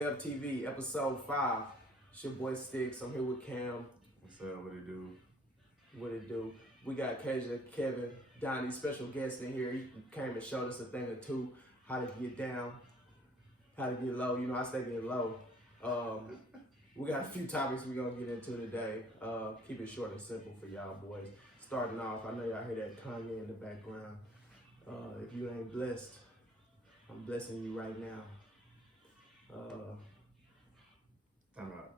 FTV episode 5. It's your boy Sticks. I'm here with Cam. What's up? What it do? What it do? We got Kaja, Kevin, Donnie, special guest in here. He came and showed us a thing or two, how to get down, how to get low. You know, I stay getting low. We got a few topics we're going to get into today. Keep it short and simple for y'all boys. Starting off, I know y'all hear that Kanye in the background. If you ain't blessed, I'm blessing you right now. Time out.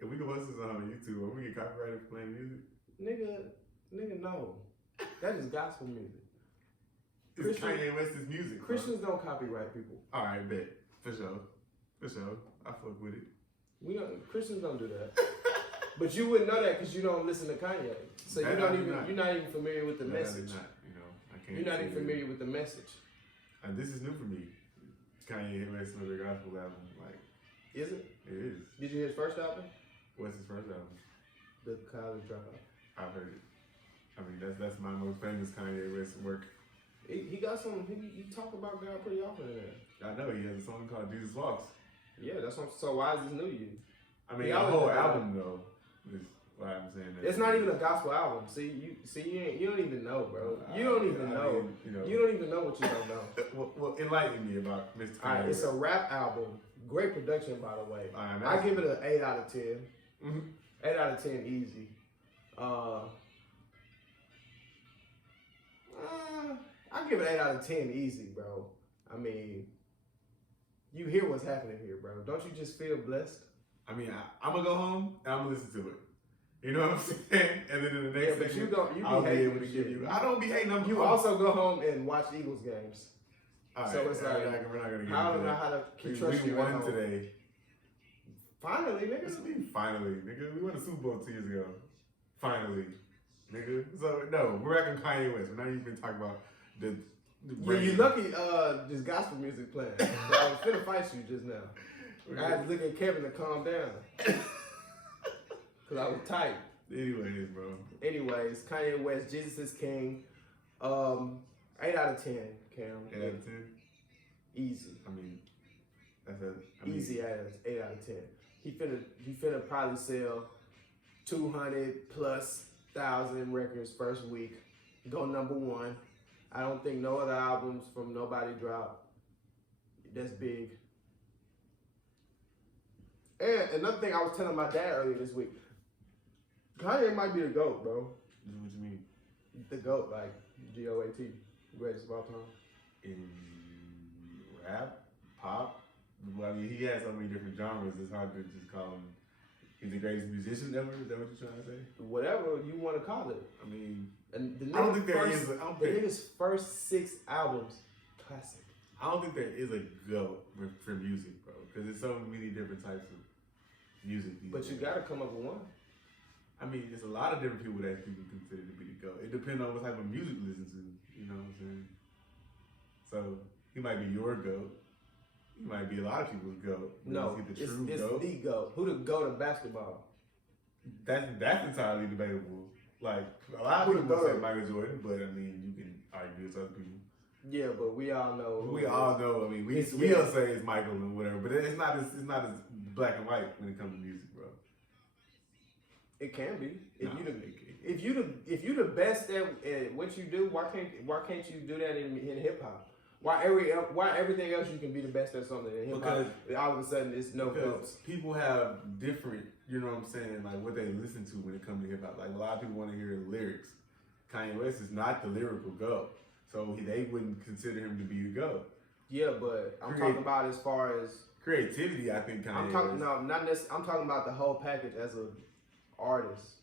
If we can post this on YouTube, will we get copyrighted for playing music? Nigga, no. That is gospel music. It's Kanye West's music. Christians don't copyright people. All right, bet. For sure. I fuck with it. Christians don't do that. But you wouldn't know that because you don't listen to Kanye. So you're not even familiar with the message. I can't. You're not even familiar with the message. And this is new for me. Kanye West with a gospel album, like. Is it? It is. Did you hear his first album? What's his first album? The College Dropout. I've heard it. I mean, that's my most famous Kanye West work. He got some. He talk about God pretty often in there. I know he has a song called Jesus Walks. Yeah, that's what. So why is this new to you? I mean, the whole album though is why I'm saying that. It's not even a gospel album. You don't even know, bro. You don't even know. You don't even know what you don't know. Well, enlighten me about Mr. Kanye. Alright, it's a rap album. Great production, by the way. I give it an 8 out of 10. Mm-hmm. 8 out of 10 easy. I give it 8 out of 10 easy, bro. I mean, you hear what's happening here, bro. Don't you just feel blessed? I mean, I'm gonna go home and I'm gonna listen to it. You know what I'm saying? And then in the next segment, I'll be able to give you. I don't be hating them. You also go home and watch Eagles games. All right, so it's like, we're not gonna get I don't into know that. how to trust We you. won today. Finally, nigga. What you mean finally, nigga? We won the Super Bowl 2 years ago. Finally, nigga. So no, we're back on Kanye West. We're not even talking about the Yeah, you lucky this gospel music playing. So I was finna fight you just now. I had to look at Kevin to calm down. Cause I was tight. Anyways, bro. Anyways, Kanye West, Jesus is King. 8 out of 10, Cam. 8 out of 10? Easy. I mean, easy as 8 out of 10. He finna probably sell 200 plus thousand records first week. Go #1. I don't think no other albums from nobody drop. That's big. And another thing I was telling my dad earlier this week, Kanye might be the GOAT, bro. What you mean? The GOAT, like GOAT, greatest of all time. In rap, pop, I mean, he has so many different genres. It's hard to just call him. He's the greatest musician ever. Is that what you're trying to say? Whatever you want to call it. I mean, and the I don't think there is. The nigga's first 6 albums, classic. I don't think there is a GOAT for music, bro, because there's so many different types of music. But you gotta come up with one. I mean, there's a lot of different people that people consider to be the GOAT. It depends on what type of music you listen to. You know what I'm saying? So he might be your GOAT. He might be a lot of people's GOAT. No, it's the GOAT. Who the GOAT of basketball? That's entirely debatable. Like, a lot of people say Michael Jordan, but I mean, you can argue with other people. Yeah, but we all know. We all know. I mean, we'll say it's Michael and whatever, but it's not as black and white when it comes to music, bro. It can be. If you the best at what you do, why can't you do that in hip hop? Why everything else you can be the best at something in hip hop? All of a sudden it's no goats. People have different, you know what I'm saying, like what they listen to when it comes to hip hop. Like a lot of people want to hear the lyrics. Kanye West is not the lyrical GOAT, so they wouldn't consider him to be a GOAT. Yeah, but I'm talking about as far as creativity. I think Kanye. I'm talking about the whole package as an artist.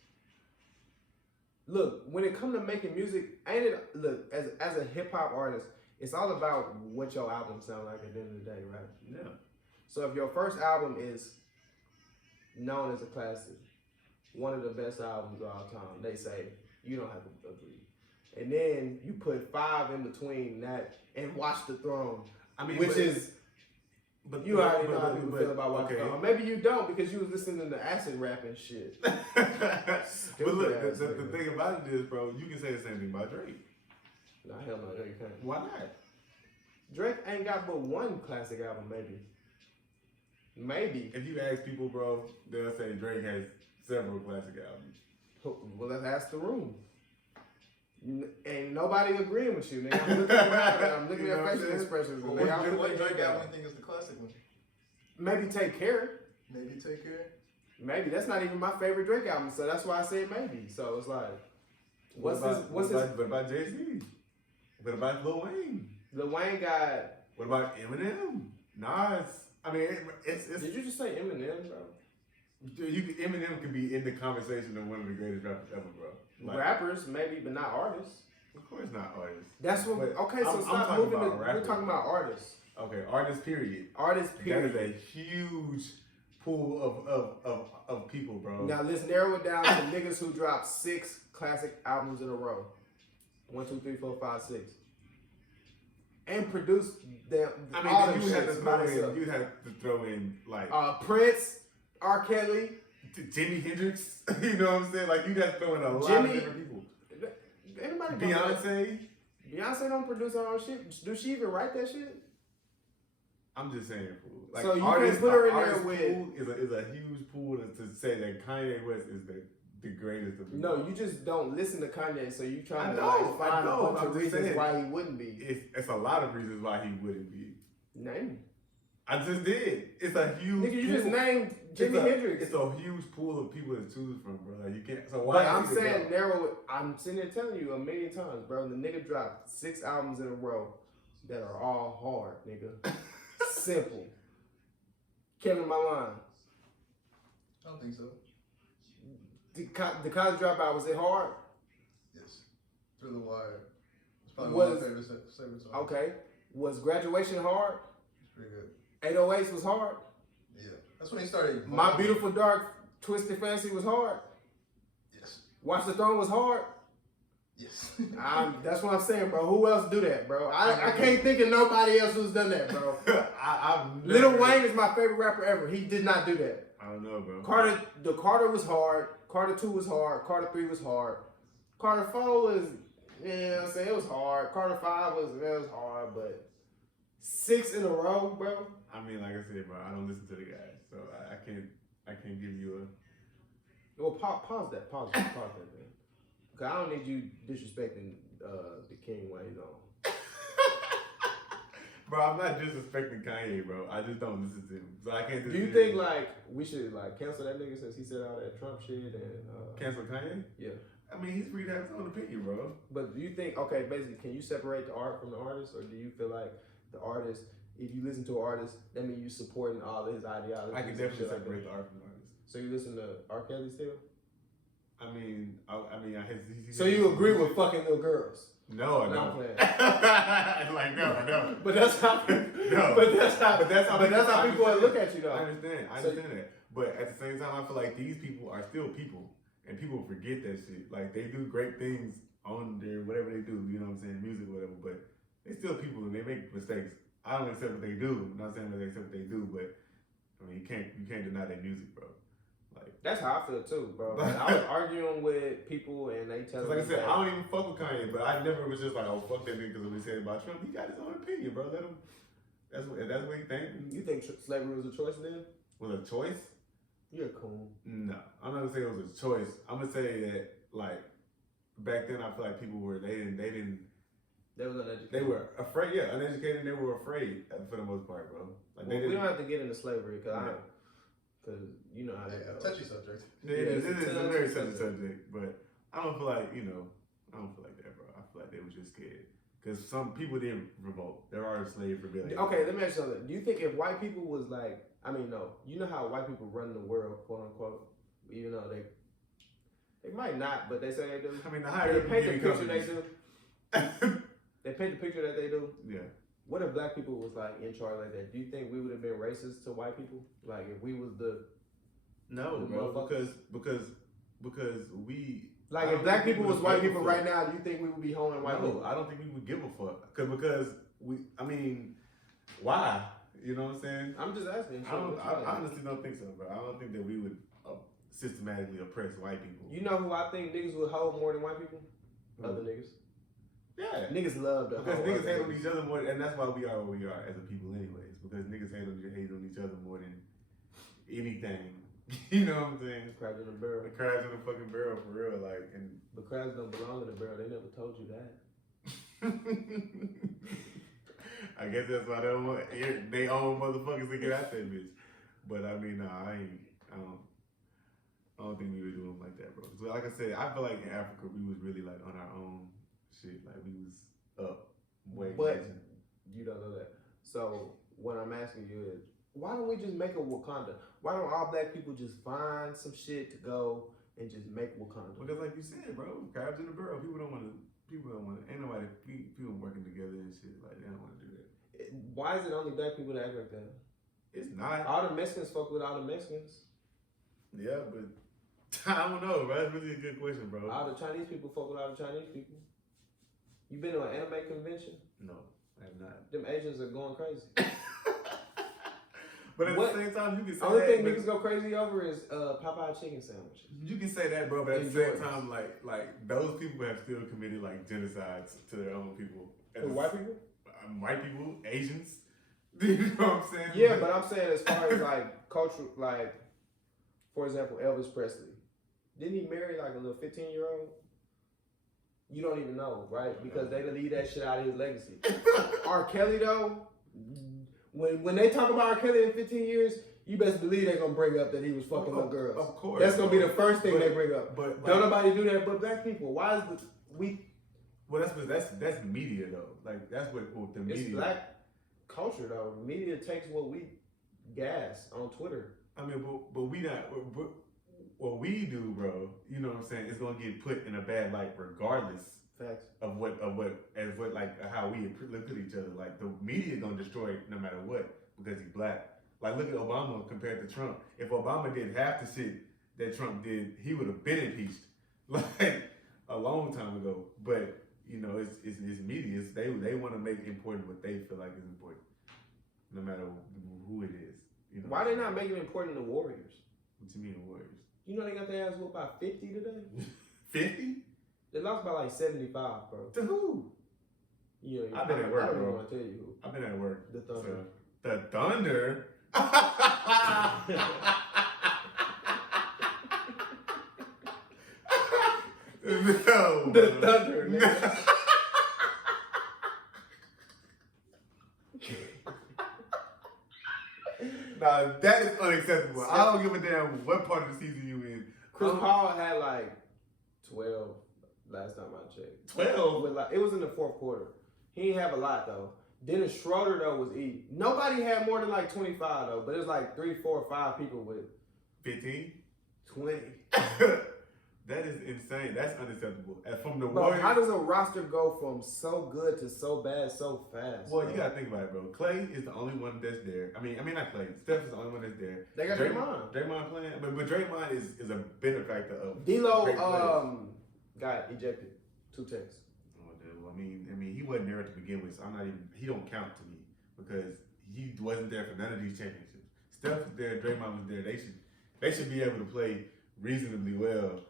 Look, when it comes to making music, as a hip hop artist, it's all about what your album sound like at the end of the day, right? Yeah. So if your first album is known as a classic, one of the best albums of all time, they say you don't have to agree. And then you put 5 in between that and Watch the Throne. I mean, but you already know how people feel about Watch the Throne. Maybe you don't because you was listening to acid rap and shit. But look, the thing about it is, bro, you can say the same thing about Drake. Nah, hell no, Drake can't. Why not? Drake ain't got but one classic album, maybe. Maybe. If you ask people, bro, they'll say Drake has several classic albums. Well, let's ask the room. Ain't nobody agreeing with you, nigga. I'm looking around and I'm looking You know at what I'm facial saying? expressions. Well, And they all what think Drake they album got- you think is the classic one? Maybe Take Care. Maybe Take Care. Maybe that's not even my favorite Drake album, so that's why I said maybe. So it's like, What about Jay-Z? What about Lil Wayne? Lil Wayne got? What about Eminem? Nas? I mean, it's Did you just say Eminem, bro? Eminem could be in the conversation of one of the greatest rappers ever, bro. Like, Rappers, maybe, but not artists. of course not artists. That's what. But Okay, so I'm stop talking moving. about We're rappers. talking about artists. Okay, artists, period. Artists, period. That is a huge pool of people, bro. Now let's narrow it down to niggas who dropped 6 classic albums in a row. 1, 2, 3, 4, 5, 6. And produced them. I mean, all then them you have to shits throw by in. themselves. You have to throw in like Prince, R. Kelly, Jimi Hendrix. You know what I'm saying? Like you got to throw in a lot of Jimmy- different people. anybody. Beyonce. Beyonce don't produce her own shit. Do she even write that shit? I'm just saying, fool. Like, So you artist, can put her in there artist with- pool is a huge pool to say that Kanye West is the greatest of them. No, you just don't listen to Kanye, so you trying to I like know, find I know, a bunch I'm of just reasons saying. why he wouldn't be. It's a lot of reasons why he wouldn't be. Name. I just did. It's a huge. Nigga, you pool. just named Jimi Hendrix. It's a huge pool of people to choose from, bro. Like, you can't. So why? But I'm is he saying the GOAT? narrow it. I'm sitting there telling you a million times, bro. The nigga dropped 6 albums in a row that are all hard, nigga. Simple. Kevin Milan. I don't think so. The College Dropout, was it hard? Yes. Through the Wire. It's probably Was- one of my favorite songs. Okay. Was Graduation hard? It's pretty good. 808s was hard. Yeah. That's when he started. My Beautiful Dark Twisted Fancy was hard. Yes. Watch the Throne was hard. Yes. That's what I'm saying, bro. Who else do that, bro? I can't think of nobody else who's done that, bro. I've Lil never- Wayne is my favorite rapper ever. He did not do that. I don't know, bro. Carter was hard. Carter 2 was hard. Carter 3 was hard. Carter 4 was, you know what I'm saying, it was hard. Carter 5 was hard, but 6 in a row, bro. I mean, like I said, bro, I don't listen to the guy, so I can't give you a. Well, pause that, man. Cause I don't need you disrespecting the King while he's on. Bro, I'm not disrespecting Kanye, bro. I just don't listen to him, so I can't. Do you think like we should like cancel that nigga since he said all that Trump shit and cancel Kanye? yeah? I mean, he's free to have his own opinion, bro. But do you think okay, basically, can you separate the art from the artist, or do you feel like the artist, if you listen to an artist, that means you supporting all of his ideologies? I can and definitely shit like separate that? the art from the artist. So you listen to R. Kelly still? I mean, So you agree with fucking little girls? No, I No, I'm don't. playing. Like, no, I don't. But that's how. No. But that's how. But that's how people I look at you I though. understand. I So- understand that. But at the same time, I feel like these people are still people. And people forget that shit. Like, they do great things on their whatever they do, you know what I'm saying, music or whatever. But they still people and they make mistakes. I don't accept what they do. I'm not saying that they accept what they do, but I mean, you can't deny their music, bro. Like, That's how I feel too, bro. Like, I was arguing with people and they tell like I me said, that- I don't even fuck with Kanye, but I never was just like, oh, fuck that nigga because of what he said about Trump. He got his own opinion, bro. Let him. That's what he think. You think slavery was a choice then? Was a choice? You're cool. No, I'm not gonna say it was a choice. I'm gonna say that like back then, I feel like people were they didn't That was uneducated. they were afraid. Yeah, uneducated. They were afraid for the most part, bro. Like Well, they we didn't. don't have to get into slavery because Yeah. you know how that Yeah, goes. touchy subject. Yeah, Yeah, it is it's a a very subject. sensitive subject, but I don't feel like I don't feel like that, bro. I feel like they were just scared because some people didn't revolt. There are slave rebellions. Okay, let me ask you something. Do you think if white people was like, I mean, no, you know how white people run the world, quote unquote, even though they might not, but they say they do. I mean, the They higher paint the you picture get they do. They paint the picture that they do. Yeah. What if black people was like in charge like that? Do you think we would have been racist to white people? Like if we was the No, The bro. motherfuckers. Because we. like I if don't black think people we was would white give a people fuck. right now, do you think we would be holding white No, people? I don't think we would give a fuck. Because we. I mean, why? You know what I'm saying? I'm just asking. I honestly don't think so, bro. I don't think that we would systematically oppress white people. You know who I think niggas would hold more than white people? Who? Other niggas. Yeah. Niggas love to Because hold niggas other hate on niggas. each other more, and that's why we are where we are as a people, anyways. Because niggas hate on each other more than anything. You know what I'm saying? Crabs in a barrel. The crabs in the fucking barrel for real, like, and But crabs don't belong in a barrel. They never told you that. I guess that's why they own motherfuckers to get out that bitch. But I mean, nah, I don't think we were doing like that, bro. So like I said, I feel like in Africa we was really like on our own shit. Like we was up way. But you don't know that. So what I'm asking you is, why don't we just make a Wakanda? Why don't all black people just find some shit to go and just make Wakanda? Because like you said, bro, crabs in the barrel. People don't want to. Ain't nobody. People working together and shit. Like they don't want to do that. Why is it only black people that act like that? It's not. All the Mexicans fuck with all the Mexicans. Yeah, but I don't know, bro. That's really a good question, bro. All the Chinese people fuck with all the Chinese people. You been to an anime convention? No, I have not. Them Asians are going crazy. But at What? the same time, you can say Only that. thing but niggas go crazy over is Popeye chicken sandwiches. you can say that, bro. But at the Enjoy same it. time, like those people have still committed like genocides to their own people. Who, white people? White people, Asians. You know what I'm saying? Yeah, but I'm saying as far as like cultural, like for example, Elvis Presley, didn't he marry like a little 15-year-old? You don't even know, right? Because they leave that shit out of his legacy. R. Kelly though, when they talk about R. Kelly in 15 years, you best believe they're gonna bring up that he was fucking little girls. Of course, That's gonna be the first thing but, they bring up. But Don't nobody do that but black people. Why is Well, that's media though. Like that's what the media. it's black culture though. Media takes what we gas on Twitter. I mean, but we not. What we do, bro. You know what I'm saying? It's gonna get put in a bad light regardless Facts. of what like how we look at each other. Like the media gonna destroy it no matter what because he's black. Like look at Obama compared to Trump. If Obama did half the shit that Trump did, he would have been impeached like a long time ago. But you know, it's media. They want to make important what they feel like is important, no matter who it is. You know. Why they not making it important to Warriors? What you mean, the Warriors? You know they got their ass whooped by 50 today? 50? They lost by like 75, bro. To who? Yeah, I've been at work, I don't bro. even want to tell you who. I've been at work. The Thunder. So, the Thunder? No. The Thunder, nigga. Nah, that is unacceptable. I don't give a damn what part of the season you in. Chris Paul had like 12 last time I checked. 12? With like, it was in the fourth quarter. He didn't have a lot though. Dennis Schroeder though was eating. Nobody had more than like 25 though, but it was like 3, 4, 5 people with 15? 20. That is insane. That's unacceptable. And from the Bro, Warriors. how does a roster go from so good to so bad so fast? Well, bro? you gotta think about it, bro. Clay is the only one that's there. I mean not Clay. Steph is the only one that's there. They got Draymond. Draymond playing, but Draymond is a benefactor of D'Lo great players. got ejected. 2 texts. Oh, dude, well, I mean, he wasn't there to begin with, so I'm not even. He don't count to me because he wasn't there for none of these championships. Steph was there, Draymond was there. They should be able to play reasonably well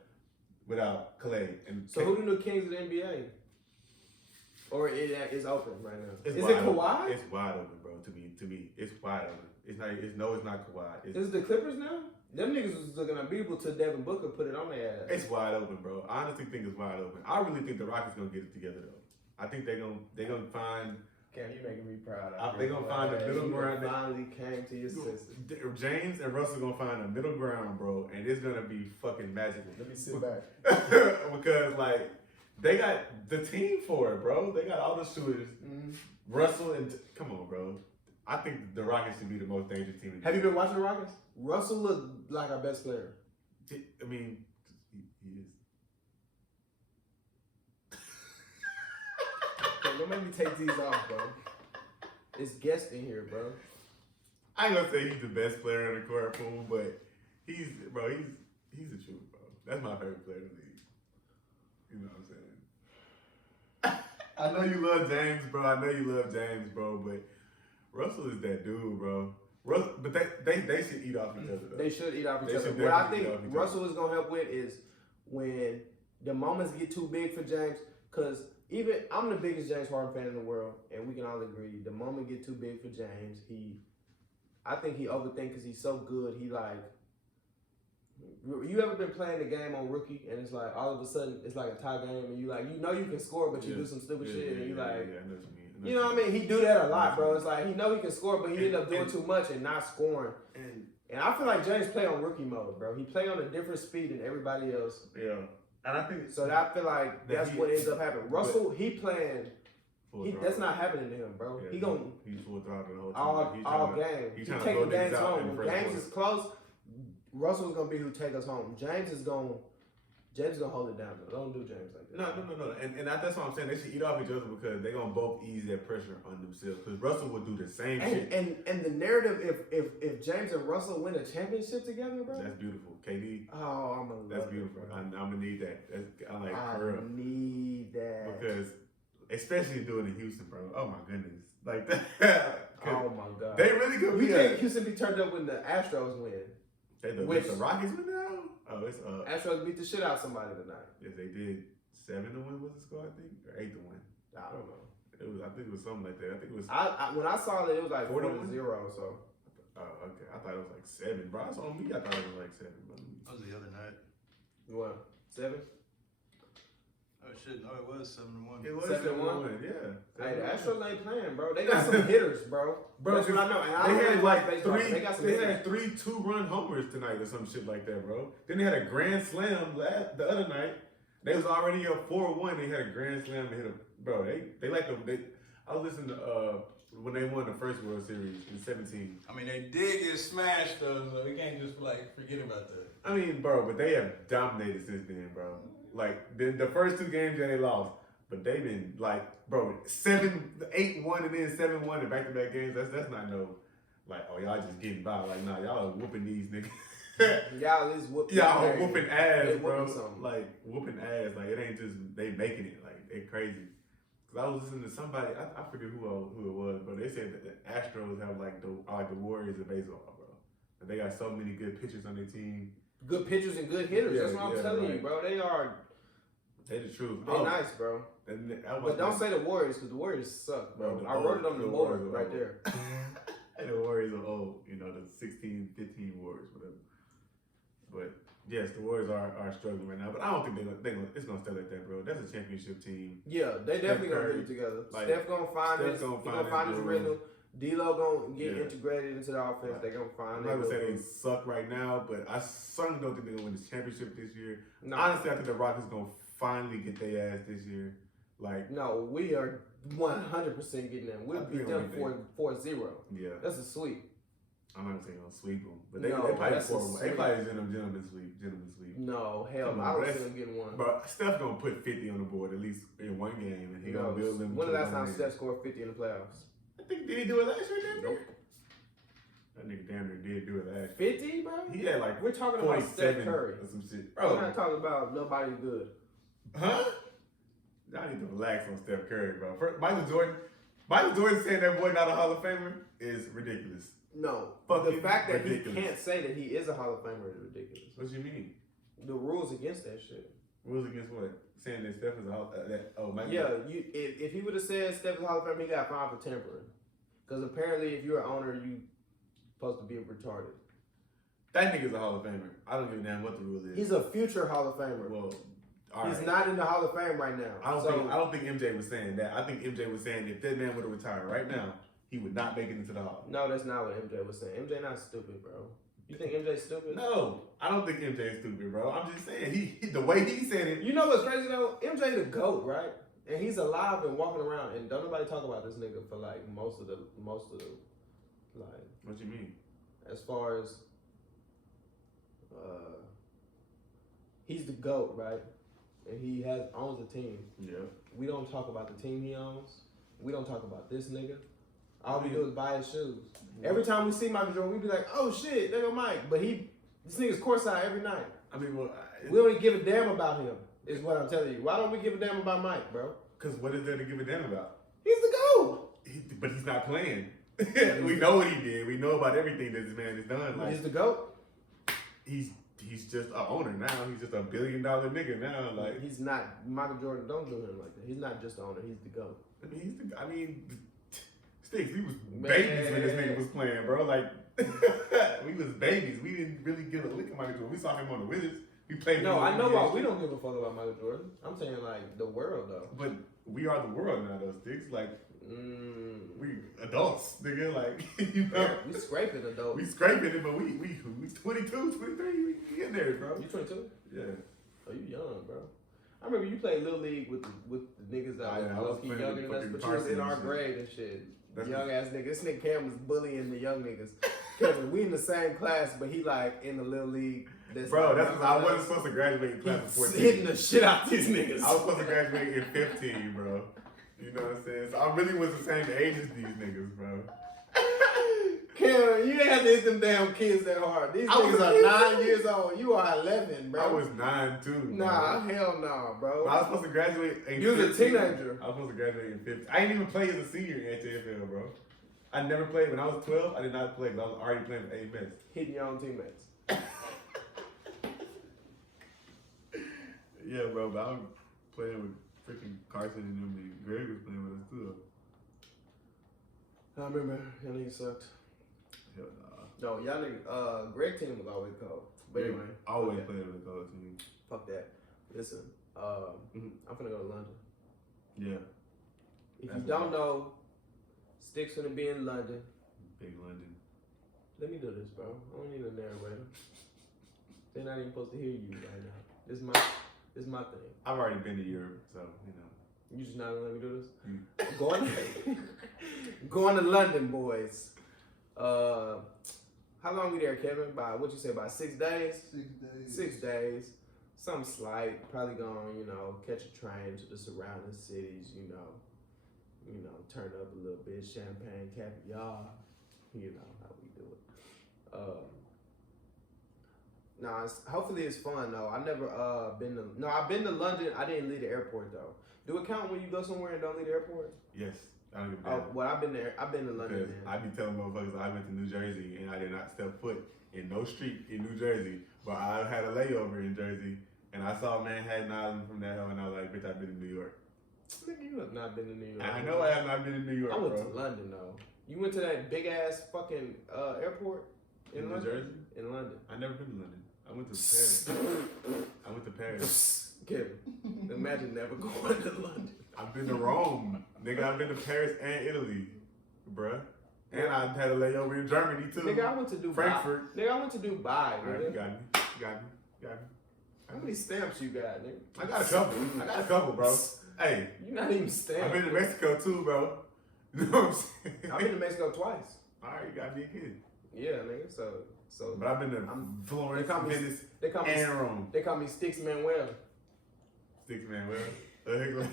without Clay. And So who the new kings of the NBA? Or it is open right now? It's Is wide it Kawhi? Open. It's wide open, bro. To me, it's wide open. It's not. It's not Kawhi. Is it the Clippers now? Them niggas was looking unbeatable till Devin Booker put it on their ass. It's wide open, bro. I honestly think it's wide open. I really think the Rockets gonna get it together though. I think they're gonna find. Cam, you making me proud. They gonna find the middle ground. Finally came to your sister. James and Russell gonna find a middle ground, bro, and it's gonna be fucking magical. Let me sit back. Because like they got the team for it, bro. They got all the shooters. Mm-hmm. Russell and come on, bro. I think the Rockets should be the most dangerous team. Have you been watching the Rockets? Russell looked like our best player. I mean, he is. Okay, don't make me take these off, bro. It's guest in here, bro. I ain't gonna say he's the best player on the court, fool, but he's the truth, bro. That's my favorite player in the league. You know what I'm saying? I know you love James, bro. But Russell is that dude, bro. But they should eat off each other, though. They should eat off each They other. should What I definitely think eat off each Russell is gonna help with is when the moments get too big for James, because even I'm the biggest James Harden fan in the world, and we can all agree the moment get too big for James, I think he overthinks because he's so good. He like, you ever been playing the game on rookie and it's like all of a sudden it's like a tie game and you like you know you can score but you do some stupid shit and you like, I know what you mean. you know what I mean? He do that a lot, bro. It's like he know he can score but he end up doing too much and not scoring. And I feel like James play on rookie mode, bro. He play on a different speed than everybody else. Yeah, and I think So I feel like that's what ends up happening. Russell, he playing. That's not happening to him, bro. Yeah, he gonna he's full throttle the whole time. all game. He tryna taking blow games niggas out in home. the When first games is close, Russell's gonna be who take us home. James is gonna hold it down though. Don't do James like that. No. And that's what I'm saying. They should eat off each other because they're gonna both ease that pressure on themselves. Because Russell will do the same shit. And the narrative, if James and Russell win a championship together, bro. That's beautiful. KD. Oh, I'm gonna love That's beautiful. It, I'm gonna need that. I like I her need that because, especially doing it in Houston, bro. Oh my goodness, like that. Oh my god. They really could You be. think Houston be turned up when the Astros win? The Rockets win now? Oh, it's Astros beat the shit out of somebody tonight. Yes, they did. 7-1 was the score, I think, or 8-1. I don't know. I think it was something like that. I think it was. I when I saw it, it was like 4-0. 4-0. So. Oh, okay. I thought it was like 7, bro. That's on me. I thought it was like 7, but That was the other night. What? 7? Oh shit! No, it was 7-1. it was 7-1? Yeah. Hey, the Astros ain't playing, bro. They got some hitters, bro. That's what I know. And I They don't had really like baseball. three. They got some They hitters. had 3 2-run homers tonight or some shit like that, bro. Then they had a grand slam the other night. They was already up 4-1. They had a grand slam to hit a bro. They like the. I was listening to when they won the first World Series in 17. I mean, they did get smashed though, so we can't just like forget about that. I mean, bro, but they have dominated since then, bro. Like the first 2 games that they lost, but they've been like, bro, 8-1 and then 7-1 in back-to-back games. That's not no, like, oh y'all just getting by. Like, nah, y'all are whooping these niggas. Y'all is whooping. Y'all are whooping ass, They bro. whooping something. Like whooping ass. Like it ain't just they making it. Like they crazy. Cause I was listening to somebody. I forget who it was, but they said that the Astros have like the Warriors of baseball, bro. And they got so many good pitchers on their team. Good pitchers and good hitters. Yeah, That's what I'm telling you, bro. They are. They the truth. They nice, bro. But don't say the Warriors because the Warriors suck, bro. I wrote it on the board right there. And the Warriors are old, you know, the 16, 15 Warriors, whatever. But yes, the Warriors are struggling right now. But I don't think it's gonna stay like that, bro. That's a championship team. Yeah, they definitely gonna get it together. Like, Steph gonna find Steph his. gonna He gonna find his groove. rhythm. D'Lo gonna get Yeah. integrated into the offense. Right. They gonna find. I'm not gonna say they suck right now, but I certainly don't think they're gonna win the championship this year. No. Honestly, I think the Rockets gonna finally get their ass this year. Like, No, we are 100% getting them. We'll I think beat we'll them beat 4-0. yeah, That's a sweep. I'm not gonna say gonna sweep them, but they No, probably that's a 4-1. They sweep. probably gentleman sweep. No, hell Come no. on, I don't that's- see them getting one. But Steph gonna put 50 on the board at least in one game, and he gonna build them. When to the last one time win. Steph scored 50 in the playoffs? I think did he do it last year? Damn near? Nope. That nigga damn near did do it last year. 50, bro? He had like We're talking about Steph 47 Curry. or some shit. We're Bro, not talking about nobody good. huh? Y'all need to relax on Steph Curry, bro. Michael Jordan saying that boy not a Hall of Famer is ridiculous. No. Fucking The fact that ridiculous. he can't say that he is a Hall of Famer is ridiculous. What you mean? The rules against that shit. Rules against what? Saying that Steph is a Hall Michael. Yeah, if he would have said Steph is a Hall of Famer, he got fined for tampering. Because apparently, if you're an owner, you supposed to be retarded. That nigga's a Hall of Famer. I don't give a damn what the rule is. He's a future Hall of Famer. well. All He's right. not in the Hall of Fame right now. I don't think MJ was saying that. I think MJ was saying if that man would have retired right now, he would not make it into the Hall. No, that's not what MJ was saying. MJ not stupid, bro. You think MJ's stupid? No, I don't think MJ is stupid, bro. I'm just saying he the way he said it. You know what's crazy though? MJ the GOAT, right? And he's alive and walking around, and don't nobody talk about this nigga for like most of the like What you mean? as far as he's the GOAT, right? And he owns a team. Yeah. We don't talk about the team he owns. We don't talk about this nigga. All we do is buy his shoes. Every time we see Michael Jordan, we be like, "Oh shit, there go Mike." But this nigga's courtside every night. I mean, well, We don't give a damn about him. Is what I'm telling you. Why don't we give a damn about Mike, bro? because what is there to give a damn about? He's the GOAT. But he's not playing. We know what he did. We know about everything that this man has done. Like He's the GOAT. he's just an owner now. He's just $1 billion nigga now. Like He's not Michael Jordan. Don't do him like that. He's not just the owner. He's the GOAT. Sticks, we was babies when this nigga was playing, bro. Like We was babies. We didn't really give a lick of Michael Jordan. We saw him on the Wizards. We played. No, I know NBA why we shit. don't give a fuck about Michael Jordan. I'm saying like the world though. But we are the world now, though, Sticks. Like we adults, nigga. Like you know, We scraping adults. we scraping it, but we 22, 23. We in there, bro. You 22? Yeah. Oh, you young, bro. I remember you played Little League with the niggas that Yeah, I was was low-key playing younger with than us, fucking but you was in Carson our and shit. grade and shit. That's Young ass nigga. This nigga Cam was bullying the young niggas. Kevin, we in the same class, but he like in the Little League. Bro, that's like, I wasn't supposed to graduate in class of He's 14. hitting the shit out these niggas. I was supposed to graduate in 15, bro. You know what I'm saying? So I really was the same age as these niggas, bro. Karen, you ain't have to hit them damn kids that hard. These I was niggas a are kid. 9 years old. You are 11, bro. I was 9 too. Bro. Nah, hell no, bro. I was supposed to graduate in You was a 15. teenager. I was supposed to graduate in 15. I didn't even play as a senior in HFL, bro. I never played. When I was 12, I did not play because I was already playing with AMS. Hitting your own teammates. Yeah, bro, but I was playing with freaking Carson and them, and Greg was playing with us too. I remember y'all niggas sucked. Hell nah. No, y'all niggas, Greg team was always cold. But anyway, Always fuck that. playing with the color team. Fuck that. Listen, I'm finna go to London. Yeah, If That's you don't okay. know, Sticks gonna be in London. big London. Let me do this, bro. I don't need a narrator. They're not even supposed to hear you right now. This is my thing. I've already been to Europe, so you know. You just not gonna let me do this? Mm. Going to London, boys. How long we there, Kevin? By what you say? By 6 days? 6 days. 6 days. Something slight. Probably gonna, catch a train to the surrounding cities. Turn up a little bit, champagne, caviar. You know how we do it. Hopefully it's fun though. I've never been to. No, I've been to London. I didn't leave the airport though. Do it count when you go somewhere and don't leave the airport? Yes, I don't even Oh, know. well, I've been there. I've been to London. Because Man. I be telling motherfuckers I went to New Jersey and I did not step foot in no street in New Jersey, but I had a layover in Jersey and I saw Manhattan Island from that hell and I was like, bitch, I've been to New York. Nigga, you have not been to New York. I know I have not been to New York, I went bro. to London though. You went to that big ass fucking airport In New London? Jersey? In London. I never been to London. I went to Paris. I went to Paris. Kevin, imagine never going to London. I've been to Rome. Nigga, I've been to Paris and Italy, bruh. And I had a layover in Germany too. Nigga, I went to Dubai. Frankfurt. Nigga, I went to Dubai. Alright, Nigga. you got me. Got me. How many stamps you got, nigga? I got a couple, bro. Hey, You not even stamped. I've been to Mexico too, bro. You know what I'm saying? I've been to Mexico twice. Alright, you got me again. Yeah, nigga. So. But I've been to I'm- Florence, they call me- Venice, They call me. and Rome. They call me Sticks Manuel. Six man, well.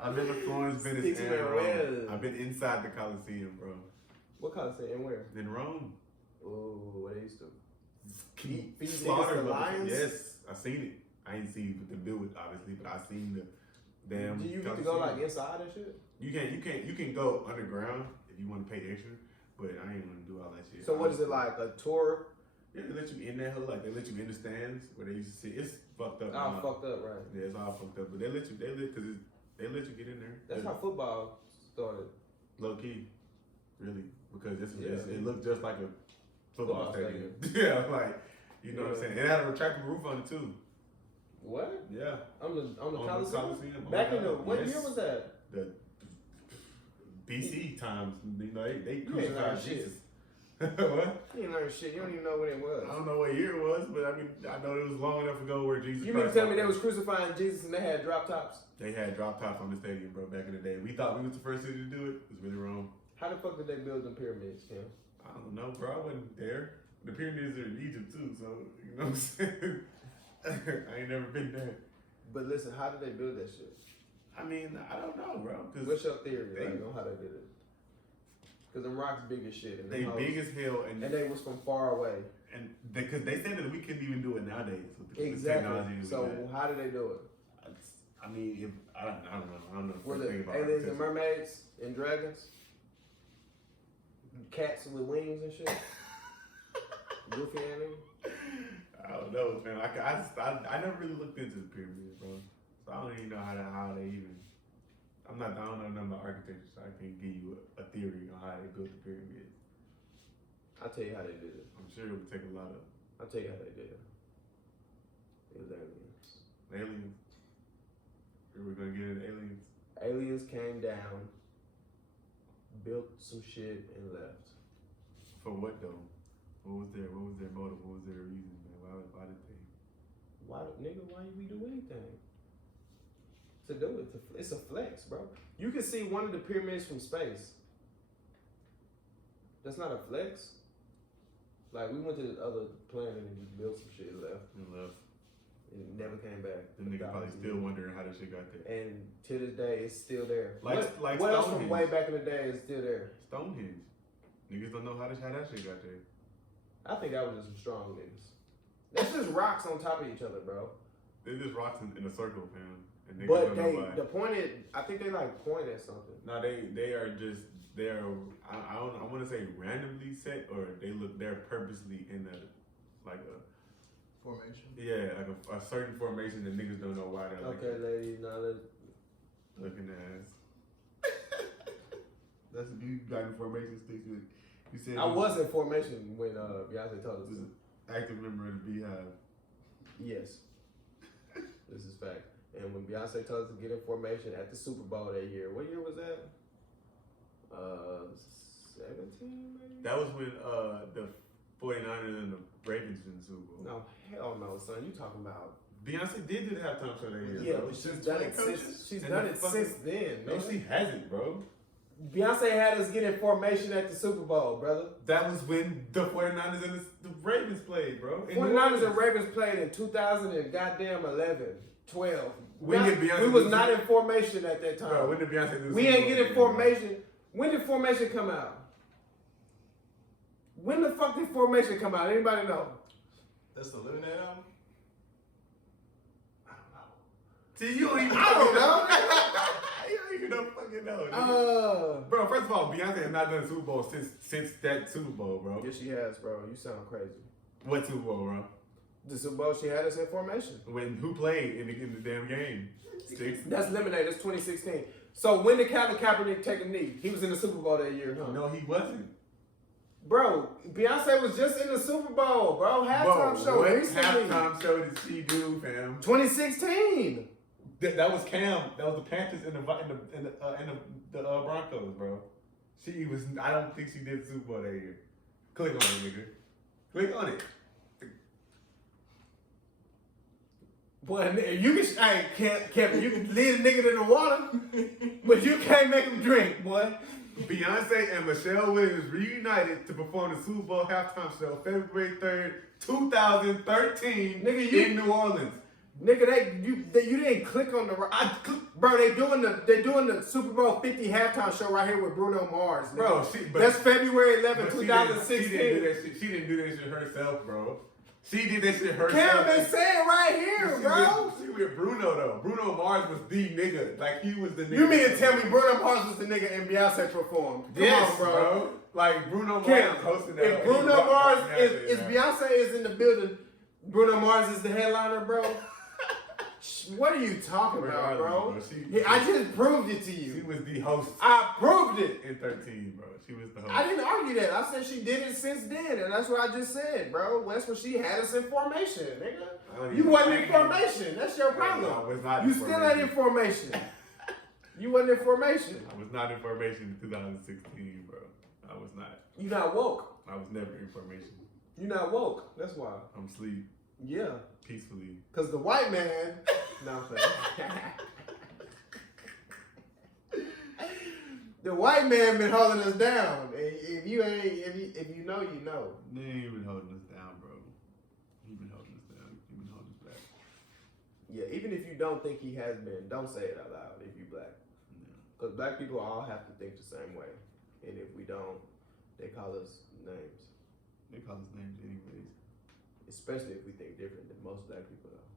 I've been to Florence, Venice, Six and man, Rome. well. I've been inside the Coliseum, bro. What color say and where? In Rome. Oh, what they used to. Keep Feed niggas slaughter to motherfuckers. lions? Yes, I seen it. I ain't seen what to do with obviously, but I seen the damn. Do you get to go Coliseum. like inside and shit? You can go underground if you want to pay extra, but I ain't gonna do all that shit. So what is it like a tour? Yeah, they let you in that hole, like they let you in the stands where they used to sit. It's fucked up. All now. fucked up, right? Yeah, it's all fucked up, but they let you get in there. That's how football started. Low key, really, because Yeah. it looked just like a football Football stadium. Yeah, like you know what I'm saying. It had a retractable roof on it too. What? Yeah, On the on the Coliseum? Coliseum. Back in the Oh, what yes. year was that? The BC times. You know they You ain't crucified learned shit. Jesus. What? You didn't learn shit. You don't even know when it was. I don't know what year it was, but I mean I know it was long enough ago where Jesus. You mean to Christ tell me walked they in. was crucifying Jesus and they had drop tops? They had drop tops on the stadium, bro, back in the day. We thought we was the first city to do it. It was really wrong. How the fuck did they build them pyramids, Kim? I don't know, bro. I wasn't there. The pyramids are in Egypt too, so you know what I'm saying. I ain't never been there. But listen, how did they build that shit? I mean, I don't know, bro. What's Because your theory they- like, on how they did it? Because them rocks big as shit. And they them big hoes- as hell, and they was from far away. because they said that we couldn't even do it nowadays with the Exactly. technology. we So got. how did they do it? I mean, if I don't know. I don't know. Were First the thing about aliens and architecture. mermaids and dragons? Cats with wings and shit? Goofy animal? I don't know, man. I never really looked into the pyramids, bro. So I don't even know how they even. I don't know nothing about architecture, so I can't give you a theory on how they built the pyramids. I'll tell you how they did it. I'm sure it would take a lot of I'll tell you how they did it. It was aliens. aliens. Are we gonna get into aliens? Aliens came down, built some shit, and left. For what though? What was their motive? What was their reason, man? Why did they? Why, nigga? Why we do anything to do it? It's a flex, bro. You can see one of the pyramids from space. That's not a flex. Like we went to the other planet and just built some shit and left. And left. And it never came back. The nigga probably still wondering how this shit got there. And to this day, it's still there. Like what else from Stonehenge. way back in the day is still there? Stonehenge. Niggas don't know how that shit got there. I think that was just some strong niggas. That's just rocks on top of each other, bro. They're just rocks in a circle, fam. And niggas But don't know why. the point is, I think they like point at something. No, they are just I want to say randomly set, or they're purposely in a Formation. a certain formation that niggas don't know why they're like Okay, ladies, now let's. looking ass. That's you got in formation sticks with. You said I was in formation when Beyonce told us. this is active member of the Beehive. Yes, this is fact. And when Beyonce told us to get in formation at the Super Bowl that year, what year was that? 17 maybe? That was when the 49ers and the Ravens in the Super Bowl. No, hell no, son. You talking about? Beyonce did do the halftime show that year. Yeah, bro. but she's done it since. She's done it since then. No, Man. she hasn't, bro. Beyonce had us get in formation at the Super Bowl, brother. That was when the 49ers and the Ravens played, bro. In New 49ers Orleans. and Ravens played in 2000 and goddamn 11, 12. When did Beyonce we was do not the- in formation at that time. Bro, when did Beyonce do the We Super ain't Bowl getting again, formation. When did formation come out? When the fuck did formation come out? Anybody know? That's the Lemonade album? I don't know. See, you don't even I don't You don't even fucking know. Nigga. Bro, first of all, Beyonce has not done a Super Bowl since that Super Bowl, bro. Yes, she has, bro. You sound crazy. What Super Bowl, bro? The Super Bowl, she had us in formation. Who played in the damn game? Six? That's Lemonade. That's 2016. So when did Colin Kaepernick take a knee? He was in the Super Bowl that year, huh? No, he wasn't. Bro, Beyonce was just in the Super Bowl, bro. Halftime show what recently. halftime show did she do, fam? 2016. That was Cam. That was the Panthers and the Broncos, bro. She was. I don't think she did Super Bowl that year. Click on it, nigga. Click on it. Boy, you can, hey, Kevin, you can lead a nigga in the water, but you can't make him drink, boy. Beyonce and Michelle Williams reunited to perform the Super Bowl halftime show February 3rd, 2013 Nigga, in New Orleans. Nigga, you didn't click on the bro. They doing the Super Bowl 50 halftime show right here with Bruno Mars, nigga. Bro, that's February 11, but 2016. She didn't do that shit. She didn't do that shit herself, bro. She did that shit herself. Cam been saying right here, bro. She with Bruno though. Bruno Mars was the nigga. Like he was the nigga. You mean to tell me Bruno Mars was the nigga and Beyonce performed? Come Yes, on, bro. Like Bruno Mars Cam, is hosting that. if Bruno Mars is Beyonce is in the building, Bruno Mars is the headliner, bro. What are you talking about, bro? I just proved it to you. She was the host. I proved it. In 13, bro. She was the host. I didn't argue that. I said she did it since then, and that's what I just said, bro. That's when she had us in formation, nigga. You wasn't in formation. That's your problem. I was not You in still ain't in formation. You wasn't in formation. I was not in formation in 2016, bro. I was not. You not woke. I was never in formation. You not woke. That's why. I'm asleep Yeah. peacefully. Cause the white man. No, I'm saying. The white man been holding us down. If you know, you know. They ain't even holding us down, bro. He been holding us down. He been holding us back. Yeah, even if you don't think he has been, don't say it out loud if you black. Because black people all have to think the same way. And if we don't, they call us names. They call us names anyways. Especially if we think different than most black people though.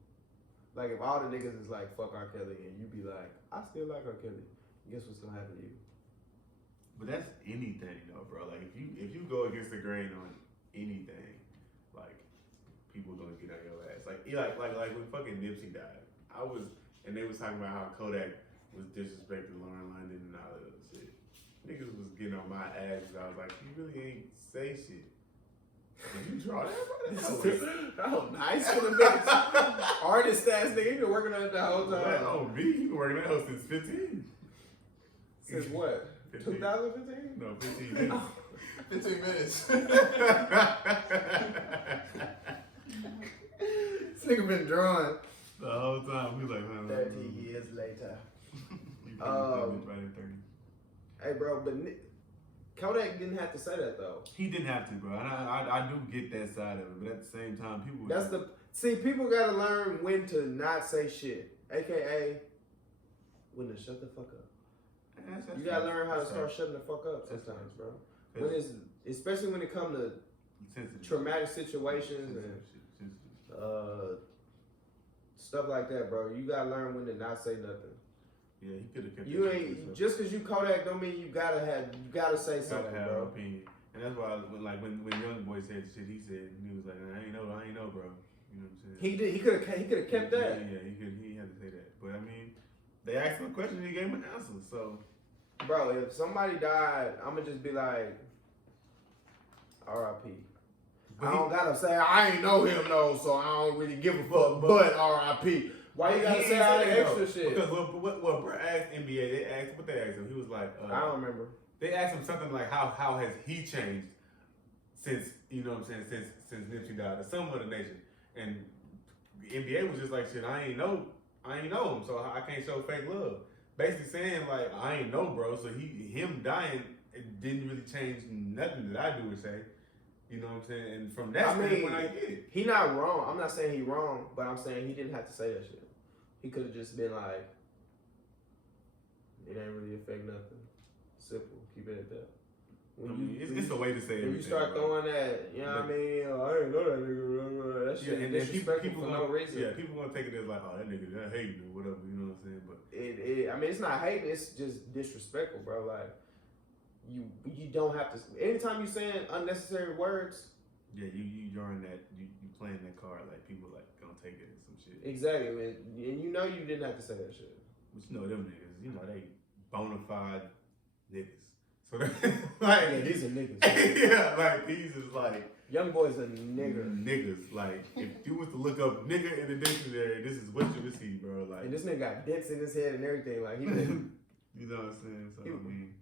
Like if all the niggas is like, fuck R. Kelly, and you be like, I still like R. Kelly, guess what's gonna happen to you? But that's anything though, bro. Like if you go against the grain on anything, like people gonna get on your ass. Like when fucking Nipsey died, and they was talking about how Kodak was disrespecting Lauren London and all that other shit. Niggas was getting on my ass, and I was like, you really ain't say shit. draw that, bro? Oh, nice for the bitch. Artist ass nigga, you been working on it the whole Like, time. oh, me? You been working that hoe since 15. Since what? 15. 2015? No, 15 minutes. 15 minutes. This nigga been drawing. The whole time, we like, man. 30 years later. You probably right at 30. Hey, bro, but Kodak didn't have to say that, though. He didn't have to, bro. And I do get that side of it, but at the same time, people. See, people gotta learn when to not say shit. AKA, when to shut the fuck up. You gotta learn how to start shutting the fuck up sometimes, bro. When it's, especially when it comes to traumatic situations and stuff like that, bro. You gotta learn when to not say nothing. Yeah, he could have kept. You ain't just because you Kodak don't mean you gotta say something, have bro. an opinion, and that's why when Young Boy said the shit he said, he was like, I ain't know, bro. You know what I'm saying? He did. He could have kept that. Yeah, he had to say that. But I mean, they asked him a question, and he gave him an answer. So, Bro, if somebody died, I'ma just be like, R.I.P. I don't gotta say I ain't know him though, so I don't really give a fuck. But R.I.P. Why you gotta say all the extra shit? Because what bro asked NBA, they asked him. He was like, I don't remember. They asked him something like, how has he changed since, you know what I'm saying, since Nipsey died, or some of the nation. And the NBA was just like, shit, I ain't know him, so I can't show fake love. Basically saying like, I ain't know, bro. So him dying, it didn't really change nothing that I do or say. You know what I'm saying? And from that standpoint, I get it. He not wrong. I'm not saying he wrong, but I'm saying he didn't have to say that shit. He could have just been like, it ain't really affect nothing. Simple. Keep it at that. It's a way to say it. When you start throwing that, you know what I mean? I didn't know that nigga. That shit is disrespectful for no reason. Yeah, people gonna take it as like, oh, that nigga that hating or whatever. You know what I'm saying? But I mean, it's not hating. It's just disrespectful, bro. Like you don't have to. Anytime you saying unnecessary words. Yeah, you drawing that. You playing that card like people like gonna take it as some shit. Exactly, and you know you didn't have to say that shit. But you know them niggas. You know they bona fide niggas. So like, yeah, these are niggas. Yeah, like these is like Young Boy's a nigger. Niggas, like if you was to look up nigga in the dictionary, this is what you would see, bro. Like, and this nigga got dents in his head and everything. Like he, you know what I'm saying? So I mean,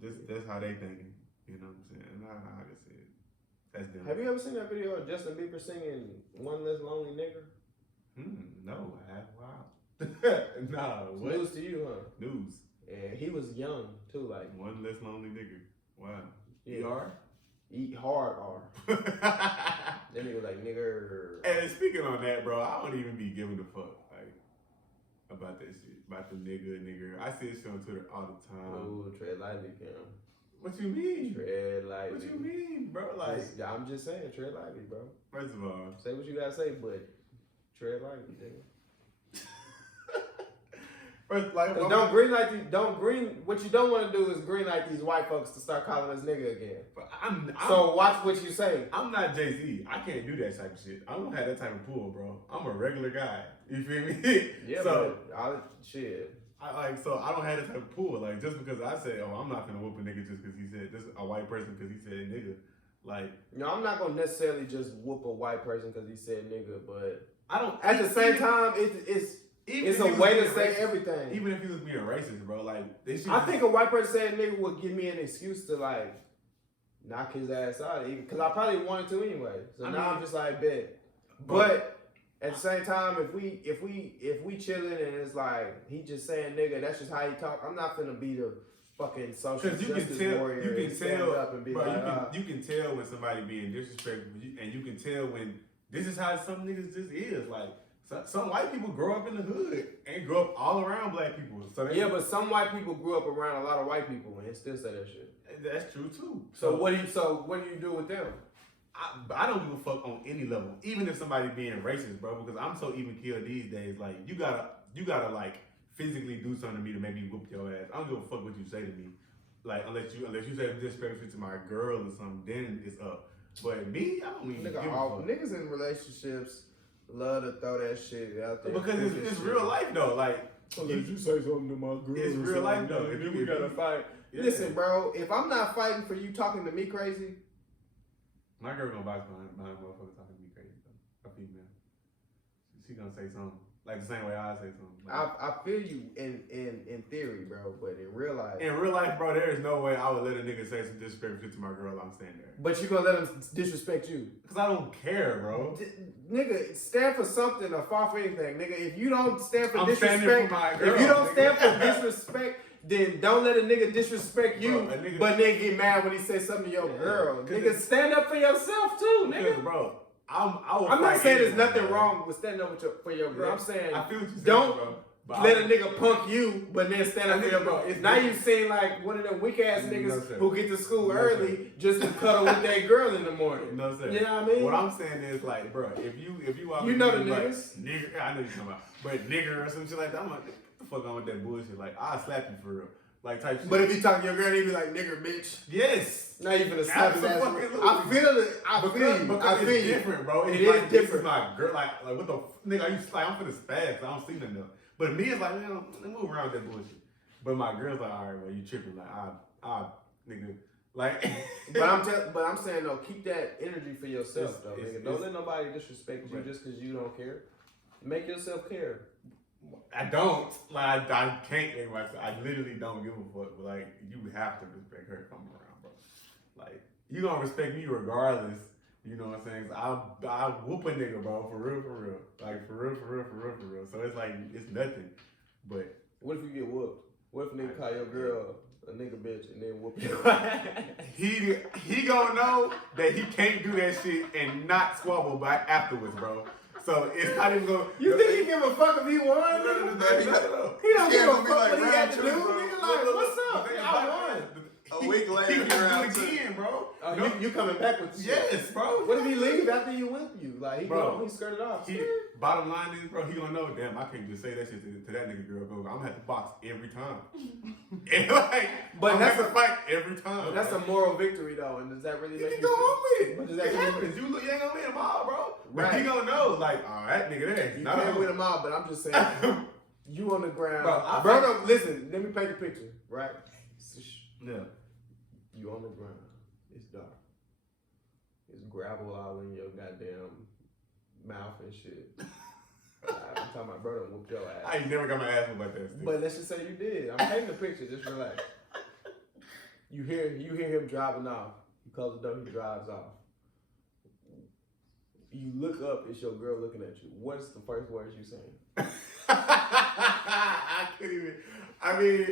that's how they thinking. You know what I'm saying? And I can see it. That's them. Have you ever seen that video of Justin Bieber singing "One Less Lonely Nigger"? No, I have. Wow. Nah, what? News to you, huh? News. And he was young too, like one less lonely nigga. Wow. Yeah. ER? Eat hard R. That nigga like nigger. And speaking on that, bro, I don't even be giving a fuck like about that shit. About the nigger. I see this shit on Twitter all the time. Oh, tread lightly, Cam. What you mean? Tread lightly. What you mean, bro? Like, I'm just saying, tread lightly, bro. First of all, say what you gotta say, but tread lightly, nigga. First, like, what you don't want to do is green light these white folks to start calling us nigga again. But so watch what you say. I'm not Jay-Z. I can't do that type of shit. I don't have that type of pull, bro. I'm a regular guy. You feel me? Yeah, so shit. So I don't have that type of pull. Like, just because I said, oh, I'm not gonna whoop a nigga just because he said this, a white person because he said nigga. Like, no, I'm not gonna necessarily just whoop a white person because he said nigga, but I don't. At the same time, it's a way to say everything. Even if he was being racist, bro, like I think a white person saying nigga would give me an excuse to like knock his ass out, even because I probably wanted to anyway. So I'm just like bet. But at the same time, if we chilling and it's like he just saying nigga, that's just how he talk. I'm not finna be the fucking social justice warrior. You can tell, up and be bro, like, you can tell when somebody being disrespectful, and you can tell when this is how some niggas just is like. Some white people grow up in the hood and grow up all around black people. So but some white people grew up around a lot of white people and still say that shit. That's true too. So what do you do with them? I don't give a fuck on any level, even if somebody being racist, bro. Because I'm so even killed these days. Like you gotta like physically do something to me to make me whoop your ass. I don't give a fuck what you say to me. Like unless you say disrespectful to my girl or something, then it's up. But me, I don't even give a fuck. Niggas in relationships love to throw that shit out there. Because it's real life though. Like if you say something to my girl, it's real life though. And then we gotta fight. Yeah. Listen, bro, if I'm not fighting for you talking to me crazy, My girl gonna box behind motherfuckers talking to me crazy though. A female. She gonna say something. Like the same way I say something. Like, I feel you in theory, bro, but in real life. in real life, bro, there is no way I would let a nigga say some disrespectful shit to my girl. I'm standing there. But you gonna let him disrespect you? Cause I don't care, bro. Nigga, stand for something or fall for anything. Nigga, if you don't stand for I'm standing disrespect, for my girl, if you don't nigga. stand for disrespect, then don't let a nigga disrespect you, Bro, a nigga- but then get mad when he says something to your Yeah, girl. 'cause Nigga, it's- stand up for yourself too, Because, nigga. bro, I will I'm not fight saying there's anyone, nothing bro. wrong with standing up with for your girl. Yeah. I'm saying I feel what you're saying, don't bro. But let I- a nigga punk you, but then stand up for your girl. It's Now different. you seem like one of them weak ass No, niggas sir. who get to school No, early just to cuddle with that girl in the morning. No, sir. You know what I mean? What I'm saying is like, bro, if you You know the like, niggas. nigger, I know you're talking about, but nigger or some shit like that, I'm like, what the fuck on with that bullshit? Like, I'll slap you for real, like type shit. But if you talk to your girl, he be like, nigger, bitch. yes, Now you finna slap his ass. Absolutely. I feel it. I feel you. because I feel it's you. different, bro. It's It like, is this different. is my girl, like what the nigga? I'm finna spaz, 'cause I don't see nothing else. But me, it's like, man, let me move around with that bullshit. But my girl's like, all right, well, you tripping? Like, nigga, like. But I'm saying though, keep that energy for yourself though, nigga. Don't let nobody disrespect you Right. just because you don't care. Make yourself care. I don't. Like, I can't make myself. I literally don't give a fuck. But, like, you have to respect her coming around, bro. Like, you gonna respect me regardless. You know what I'm saying? So I'll whoop a nigga, bro. For real. Like, for real. So it's like, it's nothing. But, What if you get whooped? What if nigga call your girl a nigga bitch and then whoop you? he gonna know that he can't do that shit and not squabble back afterwards, bro. So it's not even gonna. You think he give a fuck if he won? No, Nigga? no. He don't Yeah, give a but we fuck like what he round had to two, do. bro. Nigga like, what's up? The thing I about won. it, A week later, he can round do two. it again, bro. Oh, No, you coming back with the shit. yes, bro. What if he leave after you win you? Like he Bro, he skirted off. Bottom line is, bro, he gonna know. Damn, I can't just say that shit to that nigga girl. I'm gonna have to box every time. And like, But I'm that's gonna have to fight every time. But that's a moral victory though, and does that really You make can you go feel? on with it. But does It that really happens. You ain't gonna win them all, bro. But Right. he gonna know, like, oh, that nigga there. You No. can't win them all, but I'm just saying, you on the ground. Bro, no, listen, let me paint the picture, right? Yeah. You on the ground. It's dark. It's gravel all in your goddamn mouth and shit. I'm talking about bro done whooped your ass. I ain't never got my ass whooped like that. Steve. But let's just say you did. I'm painting the picture, just relax. You hear him driving off. You close the door, he drives off. You look up, it's your girl looking at you. What's the first words you saying? I couldn't even. I mean,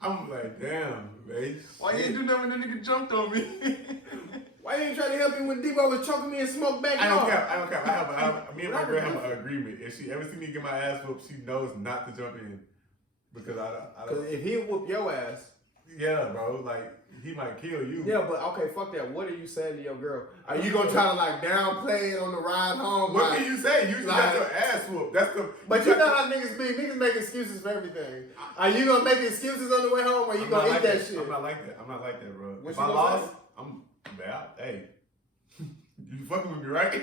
I'm like, damn, man. Why you ain't do nothing when the nigga jumped on me? Why you ain't trying to help me when Debo was choking me and smoke back I don't off? care. I have me and my girl have an agreement. If she ever see me get my ass whooped, she knows not to jump in. Because I Because don't. if he whoop your ass, Yeah, bro. Like, he might kill you. yeah, but okay, fuck that. What are you saying to your girl? Are you gonna try to like downplay it on the ride home? What like- can you say? You just got your ass whooped. That's the. But you know how niggas be. Niggas make excuses for everything. Are you gonna make excuses on the way home, or you I'm gonna not eat like that shit? I'm not like that. I'm not like that, bro. What If you I gonna lost, say? I'm bad. Hey, you fucking with me, right?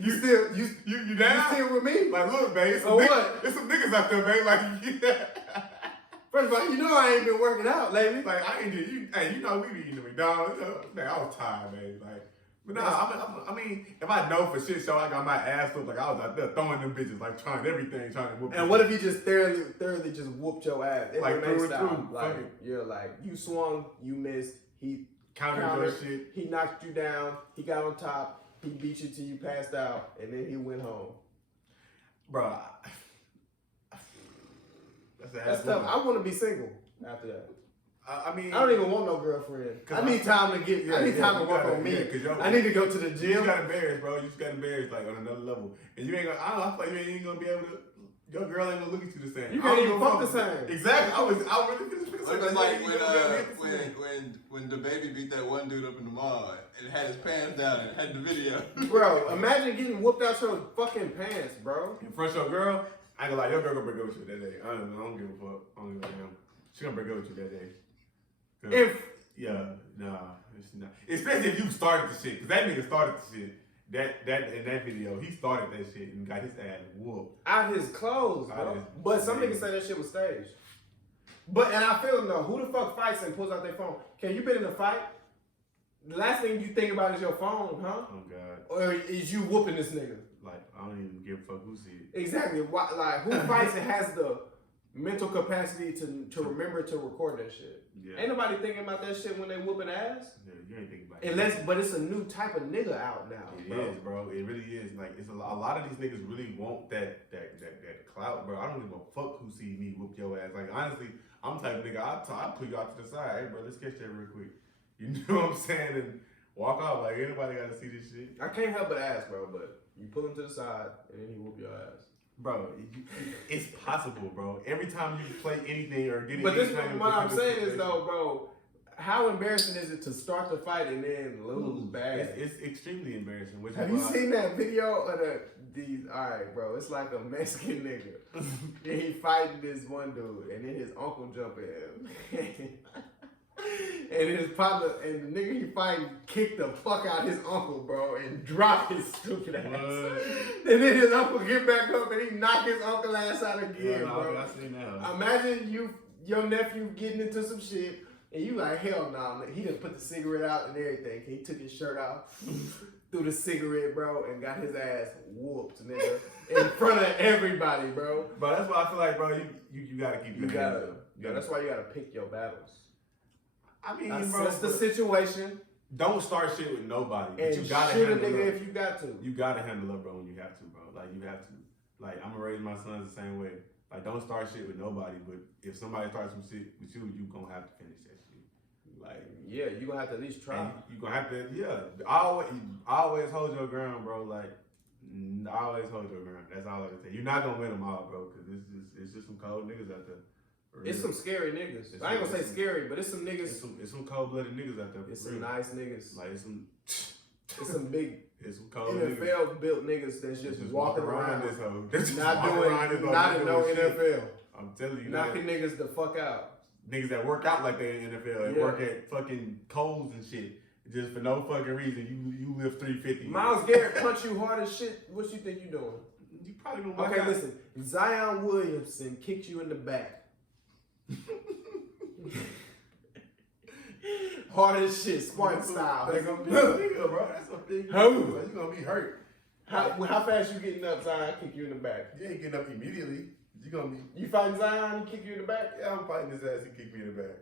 You still you you down? still with me? Like, look, babe. Or what? There's some niggas out there, babe. Like, First of all, you know I ain't been working out lately. like I ain't did. Hey, you know we be eating the McDonald's. Man, I was tired, man. Like, but nah, I mean, if I know for shit show I got my ass whooped, like I was out there throwing them bitches, like trying everything, trying to whoop. And what if he just thoroughly just whooped your ass? Like, MMA through and style. through, Like fuck it. you're like you swung, you missed. He countered your countered, shit, he knocked you down. He got on top. He beat you till you passed out, and then he went home. bro? That's That's tough. I want to be single after that. I mean, I don't even want no girlfriend. 'Cause I need time to get. I need time to you work gotta- on me. yeah, 'cause I need to go to the You gym. just got embarrassed, bro. You just got embarrassed, like on another level, and you ain't gonna. I don't know. I feel like you ain't gonna be able to. Your girl ain't gonna look at you the same. You I can't don't even give a fuck the fuck. same. Exactly. I really feel So it's like when the baby beat that one dude up in the mall and had his pants down and had the video. Bro, imagine getting whooped out your fucking pants, bro. in front of your girl. I ain't gonna lie, your girl gonna break up with you that day. I don't give a fuck. I don't give a damn. She gonna break up with you that day. 'Cause- If yeah, nah, it's not. Especially if you started the shit, cause that nigga started the shit. That in that video, he started that shit and got his ass whooped. out his clothes, Out bro. his- But some niggas say that shit was staged. But and I feel them though. Who the fuck fights and pulls out their phone? Okay, you been in a fight? The last thing you think about is your phone, huh? Oh God. Or is you whooping this nigga? Like I don't even give a fuck who see it. Exactly. Why, like who fights and has the mental capacity to remember to record that shit? Yeah. Ain't nobody thinking about that shit when they whooping ass. Yeah, you ain't thinking about Unless, but it's a new type of nigga out now, It bro. is, bro. It really is. Like it's a lot of these niggas really want that clout, bro. I don't give a fuck who see me whoop your ass. Like honestly, I'm the type of nigga I'll pull you out to the side. Hey, bro, let's catch that real quick. You know what I'm saying? And walk off. Like anybody got to see this shit, I can't help but ask, bro. But you pull him to the side and then he whoop your ass. bro. It's possible, bro. Every time you play anything or get But this anything, what I'm saying is though, bro. How embarrassing is it to start the fight and then lose bad? It's extremely embarrassing. Which Have is you why- seen that video of these? All right, bro. It's like a Mexican nigga. And he fighting this one dude, and then his uncle jump in. And his partner and the nigga he fighting kicked the fuck out his uncle, bro, and drop his stupid ass. And then his uncle get back up and he knock his uncle ass out again, bro. I seen that. Imagine your nephew getting into some shit. And you like, hell no, he just put the cigarette out and everything. He took his shirt off, threw the cigarette, bro, and got his ass whooped, nigga, in front of everybody, bro. But that's why I feel like, bro, you gotta keep your hands up. Yeah, that's why you gotta pick your battles. I mean, Assess bro, the situation don't start shit with nobody. But and you gotta shoot a handle nigga up. if you got to. You gotta handle up, bro, when you have to, bro. Like, you have to. Like, I'm gonna raise my sons the same way. Like, don't start shit with nobody, but if somebody starts some shit with you gonna have to finish that shit. Like, Yeah, you gonna have to at least try. you gonna have to, always hold your ground, bro. Like, always hold your ground. That's all I can say. You're not gonna win them all, bro, because it's just some cold niggas out there. For It's real. some scary niggas. It's I ain't gonna say some- scary, but it's some niggas. It's some cold-blooded niggas out there. For It's some real. nice niggas. Like, it's Some big some cold niggas. NFL built niggas that's just walking around, this hoe. They just not walking around this doing, hoe, not in no doing shit. NFL. I'm telling you, Knocking niggas the fuck out. niggas that work out like they in the NFL and Yeah. work at fucking Kohl's and shit, just for no fucking reason. You lift 350. Myles Garrett punch you hard as shit. What you think you doing? You probably don't. Okay, listen. Zion Williamson kicked you in the back. Hard as shit, Spartan style. That's a big nigga, bro. That's a big Who? nigga. You gonna be hurt. How fast you getting up, Zion? Kick you in the back. You ain't getting up immediately. You gonna be. You fighting Zion? He kick you in the back? Yeah, I'm fighting his ass. He kicked me in the back.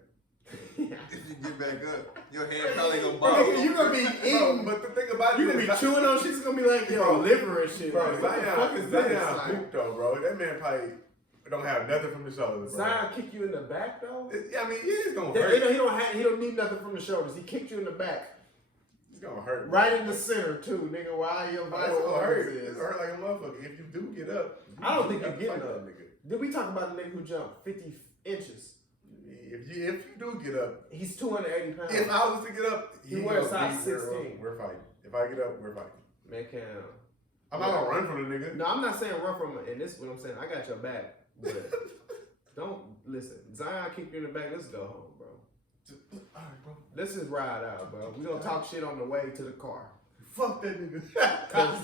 If you get back up, your head probably gonna Bro, bump. you gonna be Bro, eating. but the thing about You it gonna be is, chewing on shit. It's gonna be like yo liver and shit. bro, Like, what the fuck is Zion this? Like, hooped though, bro. That man probably don't have nothing from the shoulders, bro. Zion kick you in the back though? I mean, yeah, it's gonna He hurt. don't need nothing from the shoulders. He kicked you in the back, It's gonna hurt. right in the center too, nigga. Why your vice It's gonna hurt. organs It's is? gonna hurt like a motherfucker. If you do get up, I don't think have you to get fight up. that nigga. Did we talk about the nigga who jumped 50 inches? If you do get up, He's 280 pounds. if I was to get up, He wears gonna size be- 16. We're fighting. If I get up, we're fighting. Man, can I'm not gonna run from the nigga. no, I'm not saying run from him. And this is what I'm saying. I got your back, but don't listen. Zion kicked you in the back. Let's go home, bro. All right, bro. Let's just ride out, bro. We gonna talk shit on the way to the car. Fuck that nigga. 'Cause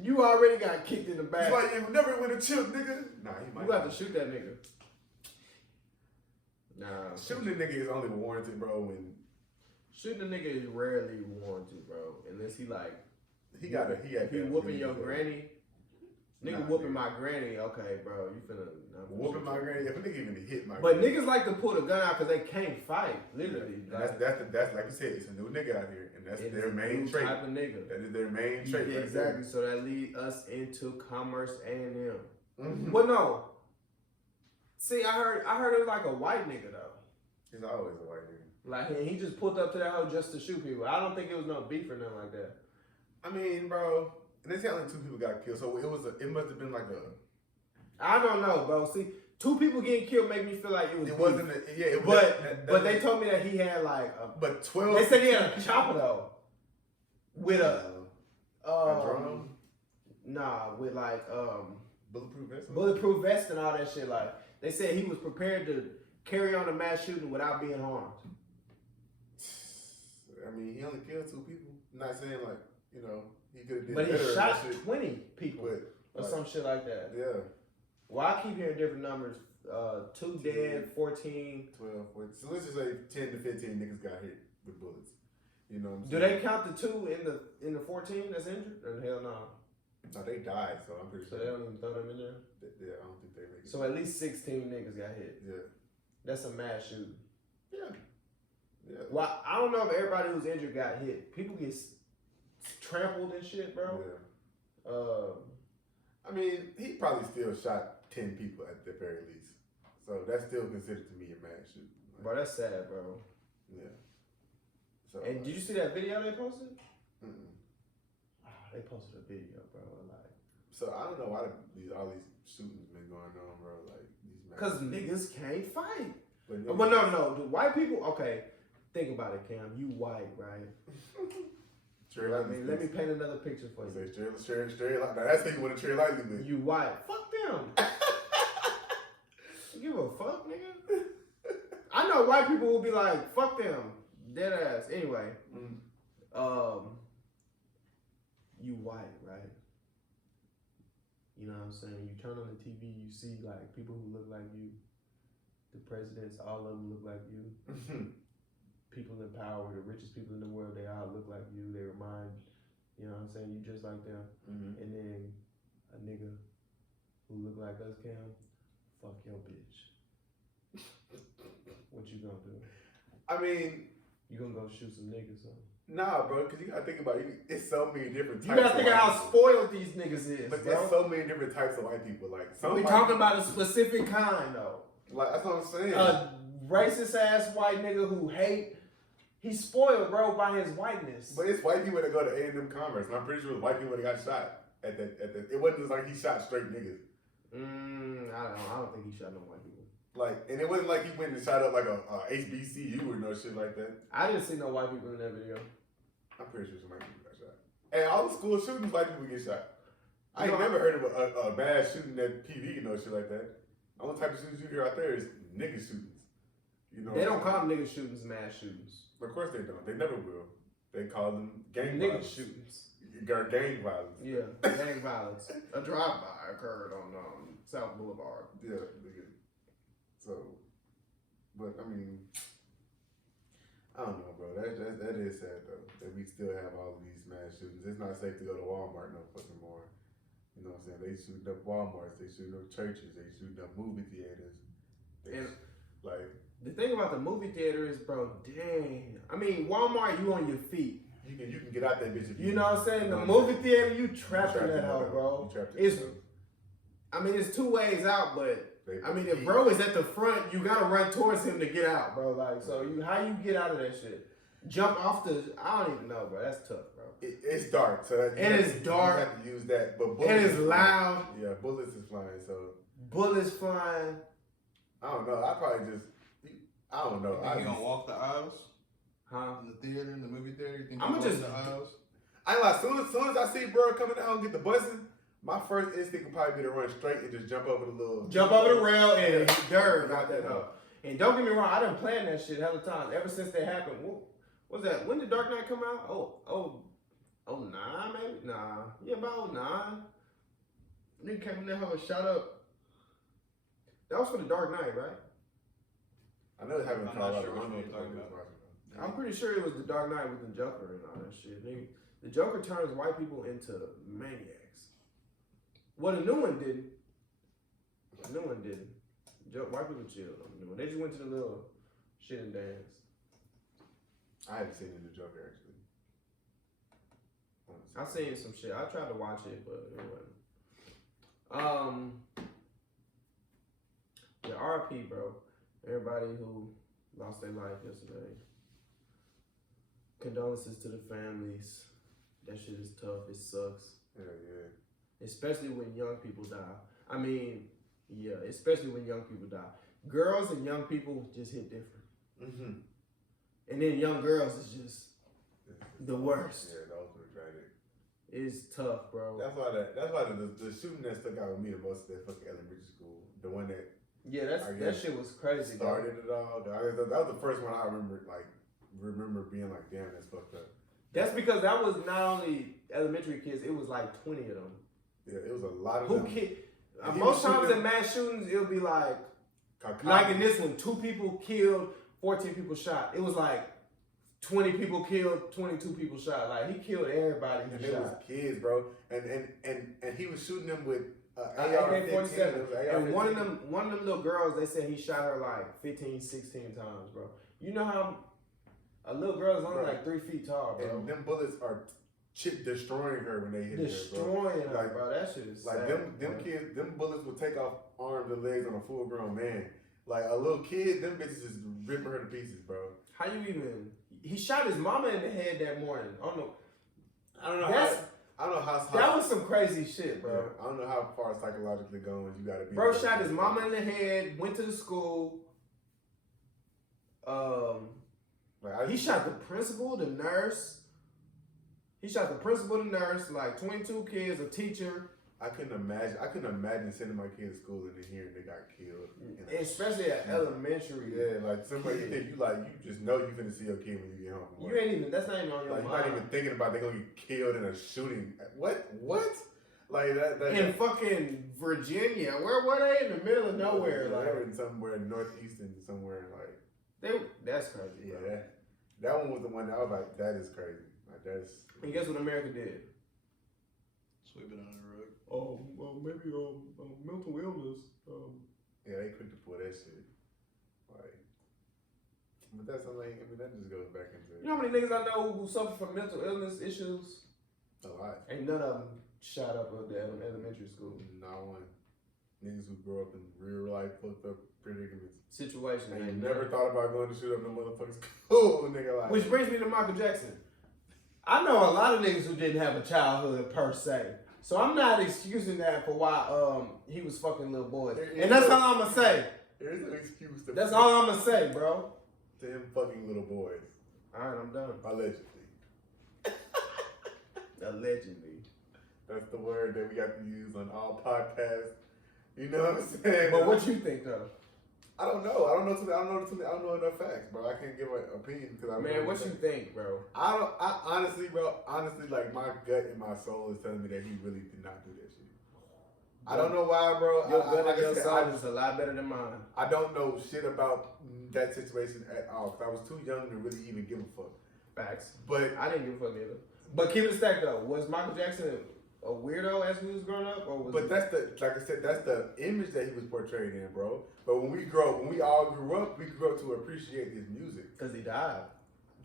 you already got kicked in the That's back. why you never win a chip, nigga. Nah, he might. You got to shoot that nigga. Nah, Shooting a nigga is only warranted, bro, when shooting a nigga is rarely warranted, bro. Unless he like he whooping your granny. Nigga Nah, whooping nigga. my granny. Okay, bro, you finna Whooping my granny. If a nigga even hit my But granny. niggas like to pull the gun out because they can't fight. Literally, And like, that's like you said, it's a new nigga out here, and that's it's their a main new trait. type of nigga. That is their main Yeah, trait. right exactly. So that lead us into Commerce A&M. there. Mhm. Well, no. See, I heard it was like a white nigga though. He's always a white nigga. Like he just pulled up to that hoe just to shoot people. I don't think it was no beef or nothing like that. I mean, bro, and they say only 2 people got killed, so it must have been like a. I don't know, bro. See, 2 people getting killed make me feel like it was. It beef. wasn't. But they told me that he had like. But 12. They said he had a chopper though. With a drum, nah, with like bulletproof vest. bulletproof vest and all that shit. Like they said he was prepared to carry on a mass shooting without being harmed. I mean, he only killed 2 people. I'm not saying like he could have did But he better. shot and shit, 20 people but or like, some shit like that. yeah. Well, I keep hearing different numbers. 2 dead, 14. 12, 14. So let's just say 10 to 15 niggas got hit with bullets. You know what I'm Do saying? they count the 2 in the 14 that's injured? Or hell no. No, they died, so I'm pretty So sure. they don't even throw them in there. Yeah, I don't think they make it. So at least 16 niggas got hit. Yeah. That's a mass shooting. Yeah. Yeah. Well, I don't know if everybody who's injured got hit. People get trampled and shit, bro. Yeah. Uh, I mean, he probably still shot 10 people at the very least. So that's still considered to me a mass shooting. bro, that's sad, bro. Yeah. So, And did you see that video they posted? mm-mm. They posted a video, bro. Like, So I don't know why all these shootings been going on, bro. Like these. cause niggas can't fight. But But no. Do white people? Okay, think about it, Cam. You white, right? I mean, let me paint another picture for you. Straight like now. That's thinking what a Trey Lightly with. You white? Fuck them. You give a fuck, nigga? I know white people will be like, fuck them, dead ass. Anyway, you white, right? You know what I'm saying? You turn on the TV, you see like people who look like you. The presidents, all of them look like you. People in power, the richest people in the world, they all look like you. They remind, you know what I'm saying? You just like them. Mm-hmm. And then a nigga who look like us, Cam, fuck your bitch. What you gonna do? I mean, You gonna go shoot some niggas, huh? nah, bro, because you gotta think about it. It's so many different types. You gotta think of white how people. spoiled these niggas is, But bro. there's so many different types of white people. Like some We white talking people- about a specific kind, though. Like that's what I'm saying. A racist ass white nigga who hate. He's spoiled, bro, by his whiteness. But it's white people that go to A&M Commerce, and I'm pretty sure it's white people that got shot at the. It wasn't just like he shot straight niggas. I don't think he shot no white people. Like, and it wasn't like he went and shot up like a HBCU or no shit like that. I didn't see no white people in that video. I'm pretty sure some white people got shot. And all the school shootings, white people get shot. I ain't You know, never heard of a bad shooting at PV and no shit like that. The only type of shootings you hear out there is nigga shootings. You know, They don't call them nigga shootings mass shootings. Of course they don't. They never will. They call them gang Nigga violence. shootings. Gang violence. Yeah, gang violence. A drive-by occurred on South Boulevard. Yeah, nigga. So, but I mean, I don't know, bro. That is sad though. That we still have all of these mass shootings. It's not safe to go to Walmart no fucking more. You know what I'm saying? They shooting up Walmarts. They shooting up churches. They shooting up movie theaters. And like the thing about the movie theater is, bro, dang. I mean, Walmart, you on your feet. you can get out that bitch. If You know what I'm saying? The you know movie what I'm saying? theater, you You trapped in that hole, bro. You trapped in It's, that hole. I mean, it's 2 ways out, but They- I mean, if bro is at the front, you gotta run towards him to get out, bro. Like, so how you get out of that shit? Jump off the? I don't even know, bro. That's tough, bro. It's dark, so that And it's dark. You have to use that, but bullets And it's is loud. flying. Yeah, bullets is flying. So Bullets flying. I don't know. I probably just. I don't know. You think he gonna walk the aisles Huh? in the theater, in the movie theater? You think I'ma he walk just- the aisles? I ain't like, soon as I see bro coming down and get the buzzing, my first instinct would probably be to run straight and just jump over the little. Jump over the rail and dirt out that Yeah. hoe. And don't get me wrong, I done planned that shit hella times ever since that happened. What was that? When did Dark Knight come out? Oh, 09 maybe? Nah. Yeah, about 09. Nigga came in there hoe and shot up. That was for the Dark Knight, right? I know it happened in I'm not Colorado. sure I don't know which if one it's you're like talking this. I'm pretty sure it was the Dark Knight with the Joker and all that shit. Nigga, the Joker turns white people into maniacs. Well, the new one didn't. The new one didn't. White people chilled on the new one. They just went to the little shit and dance. I haven't seen it in the Joker actually. I seen some shit. I tried to watch it, but it wasn't. The RP, bro. Everybody who lost their life yesterday. Condolences to the families. That shit is tough. It sucks. Yeah. Especially when young people die. I mean, yeah, especially when young people die. Girls and young people just hit different. Mm-hmm. And then young girls is just the worst. Yeah, that was tragic. It's tough, bro. That's why the shooting that stuck out with me the most is that fucking elementary school. The one that Yeah, I that guess shit was crazy, bro. started it all. That was the first one I remember being like, damn, that's fucked up. That's because that was not only elementary kids, it was like 20 of them. Yeah, it was a lot of Who them. kid? And he Most was times shooting in mass shootings, it'll be like Like in this one, 2 people killed, 14 people shot. It was like 20 people killed, 22 people shot. Like he killed everybody. And He it was shot. kids, bro. And he was shooting them with AK-47. And one of them little girls, they said he shot her like 15, 16 times, bro. You know how a little girl is only like 3 feet tall, bro. And them bullets are destroying her when they hit Destroying her, bro. her, bro. That shit is like sad, them bro. kids, them bullets will take off arms and legs on a full grown man. Like a little kid, them bitches is ripping her to pieces, bro. How you even? He shot his mama in the head that morning. I don't know. I don't know how That was some crazy shit, bro. I don't know how far psychologically going you gotta be. Bro shot his mama in the head. Went to the school. He shot the principal, the nurse. He shot the principal, the nurse, like 22 kids, a teacher. I couldn't imagine sending my kid to school and then hearing they got killed. Especially at elementary. Yeah, like somebody you just know you finna see your kid when you get home. You ain't even. That's not even on your Like mind. you're not even thinking about they gonna get killed in a shooting. What? Like that in fucking Virginia. Where were they? In the middle of nowhere. They Like were in somewhere northeastern, somewhere like. That's crazy. Yeah, Bro. that one was the one that I was like, that is crazy. Like that's. And guess what America did? Sweep it under the rug. Maybe mental illness. Yeah, they quick to pull that shit. Like, but that's something. I mean, that just goes back into. You know how many niggas I know who suffer from mental illness issues? A lot. Ain't none of them shot up at the elementary school. Not one. Niggas who grow up in real life fucked up predicaments. Situation. And ain't you never none. thought about going to shoot up no motherfuckers. Cool, nigga. Like. Which brings me to Michael Jackson. I know a lot of niggas who didn't have a childhood per se. So I'm not excusing that for why he was fucking little boys. And that's all I'm gonna say. There's an excuse to. That's all I'm gonna say, bro. To him fucking little boys. Alright, I'm done. Allegedly. Allegedly. That's the word that we got to use on all podcasts. You know what I'm saying? But what you think though? I don't know. I don't know enough facts, bro. I can't give an opinion because I. Man, what you think, bro? I honestly, like my gut and my soul is telling me that he really did not do that shit. I don't know why, bro. Your gut like and I your said, soul is a lot better than mine. I don't know shit about that situation at all because I was too young to really even give a fuck. Facts. But I didn't give a fuck either. But keep it a stack though. Was Michael Jackson a weirdo as he was growing up, or was? But that's like I said, that's the image that he was portrayed in, bro. But when we all grew up, we grew up to appreciate his music. Because he died.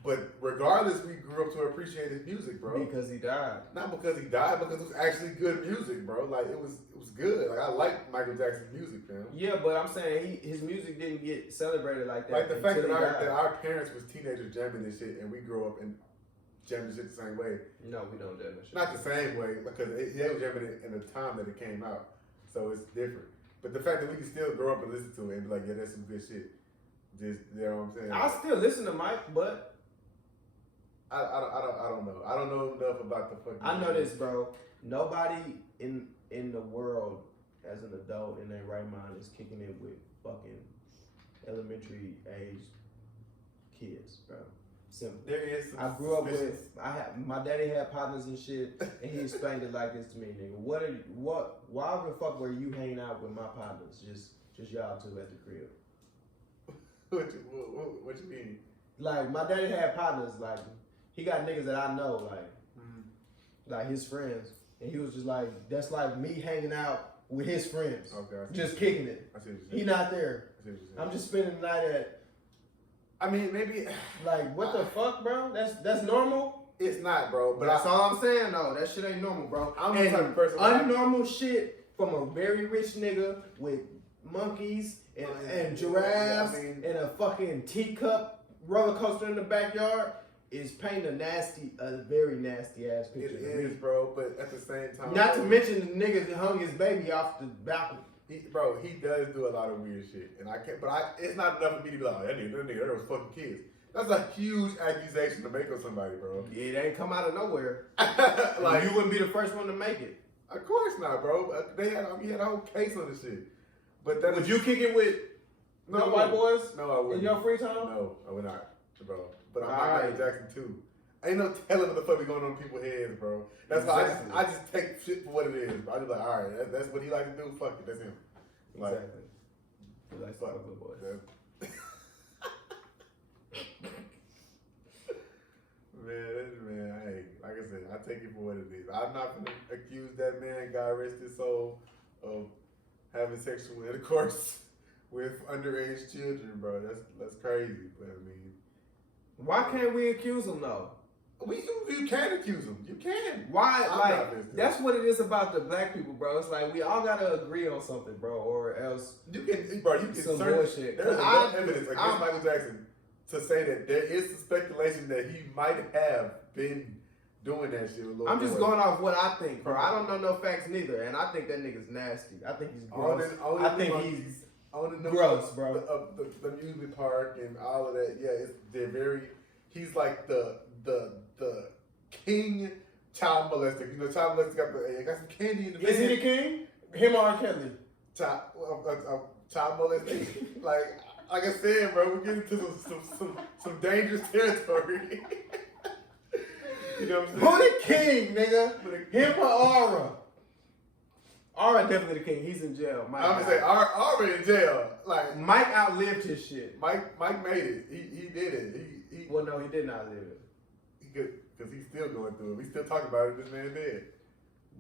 But regardless, we grew up to appreciate his music, bro. Because he died. Not because he died, because it was actually good music, bro. Like it was good. Like I like Michael Jackson's music, man. Yeah, but I'm saying his music didn't get celebrated like that. Like the fact until that he died. our parents was teenagers jamming this shit, and we grew up and jamming this shit the same way. No, we don't jam that shit. Not the same way, because they was jamming it in the time that it came out, so it's different. But the fact that we can still grow up and listen to it and be like, yeah, that's some good shit. Just, you know what I'm saying? I still listen to Mike, but I don't know. I don't know enough about the fucking. I know this, bro. Nobody in the world as an adult in their right mind is kicking it with fucking elementary age kids, bro. Simple. There is some I grew up suspicions. with my daddy had partners and shit, and he explained it like this to me, nigga. Why the fuck were you hanging out with my partners? Just y'all two at the crib. What you mean? Like my daddy had partners, like he got niggas that I know, like his friends, and he was just like, that's like me hanging out with his friends, Okay. just kicking it. I see what you're saying. He not there. I see what you're saying. I'm just spending the night at. I mean, maybe Like what the fuck, bro? That's normal. it's not, bro. But That's all I'm saying, though. That shit ain't normal, bro. I'm the type of person. Unnormal shit from a very rich nigga with monkeys and giraffes I mean- and a fucking teacup roller coaster in the backyard is painting a very nasty ass It picture. to is, me. bro. But at the same time, Not to bro, mention the nigga that hung his baby off the balcony. he does do a lot of weird shit, and I can't. But it's not enough for me to be like, oh, that nigga, there was fucking kids. That's a huge accusation to make on somebody, bro. It ain't come out of nowhere. Like You wouldn't be the first one to make it. Of course not, bro. He had a whole case on this shit. But that Would you kick it with the white boys No, I wouldn't. in your free time? No, I would not, bro. But I'm Alright. not Michael Jackson too. Ain't no telling what the fuck be going on in people's heads, bro. That's why Exactly. I just take shit for what it is. Bro. I just like, all right, that's what he like to do. Fuck it, that's him. Like, Exactly. He likes to fuck little boys. Man, hey, like I said, I take it for what it is. I'm not gonna accuse that man, God rest his soul, of having sexual intercourse with underage children, bro. That's crazy. But I mean, Why can't we accuse him though? you can accuse him. You can. Why? I'm Like not against it. that's what it is about the black people, bro. It's like we all gotta agree on something, bro, or else You can, bro. You can some search. bullshit. There's I- enough evidence against I'm- Michael Jackson to say that there is some speculation that he might have been doing that shit. With little I'm just boys. going off what I think, bro. I don't know no facts neither, and I think that nigga's nasty. I think he's All gross. the I think monkeys, he's all the gross, bro. The amusement park and all of that. Yeah, they're very. He's like the king child molester. You know, child molester got some candy in the Is he the bed. king? Him or R. Kelly? Child molester. like I said, bro, we're getting into some dangerous territory. You know what I'm saying? Who the king, nigga? Him or Aura? Aura definitely the king. He's in jail. Mike I'm gonna say already in jail. Like Mike outlived his shit. Mike made it. He did it. He Well, no, he did not live it. good because he's still going through it. We still talking about it. This man dead.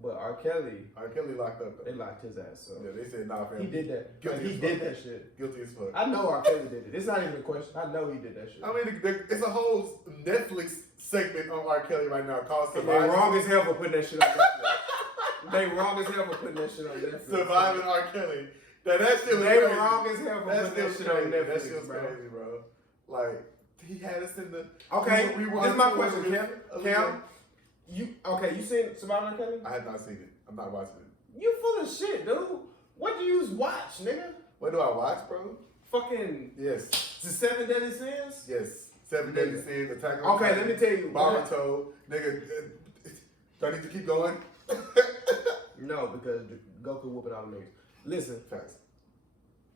But R. Kelly, R. Kelly locked up though. they locked his ass up. Yeah, they said nah, fam. He did that. Guilty Like, he as did fuck. that shit. Guilty as fuck. I know R. Kelly did it. It's not even a question. I know he did that shit. I mean, it's a whole Netflix segment on R. Kelly right now called And they Surviving. wrong as hell for putting that shit on Netflix. They wrong as hell for putting that shit on Netflix. Surviving R. Kelly. That shit was They crazy. wrong as hell for That's putting that still shit on crazy. That Netflix, shit was bro. crazy, bro. Like he had us in the. Okay, we were this is my on question, tour Cam. with- Cam, you seen Surviving R. Kelly? I had not seen it. I'm not watching it. You full of shit, dude. What do you watch, nigga? What do I watch, bro? Fucking Yes, the 7 Deadly Sins? yes. 7 Deadly Sins, Attack on Okay, let me tell you. Boruto, nigga. Do I need to keep going? No, because Goku whooping all the niggas. Listen, Facts.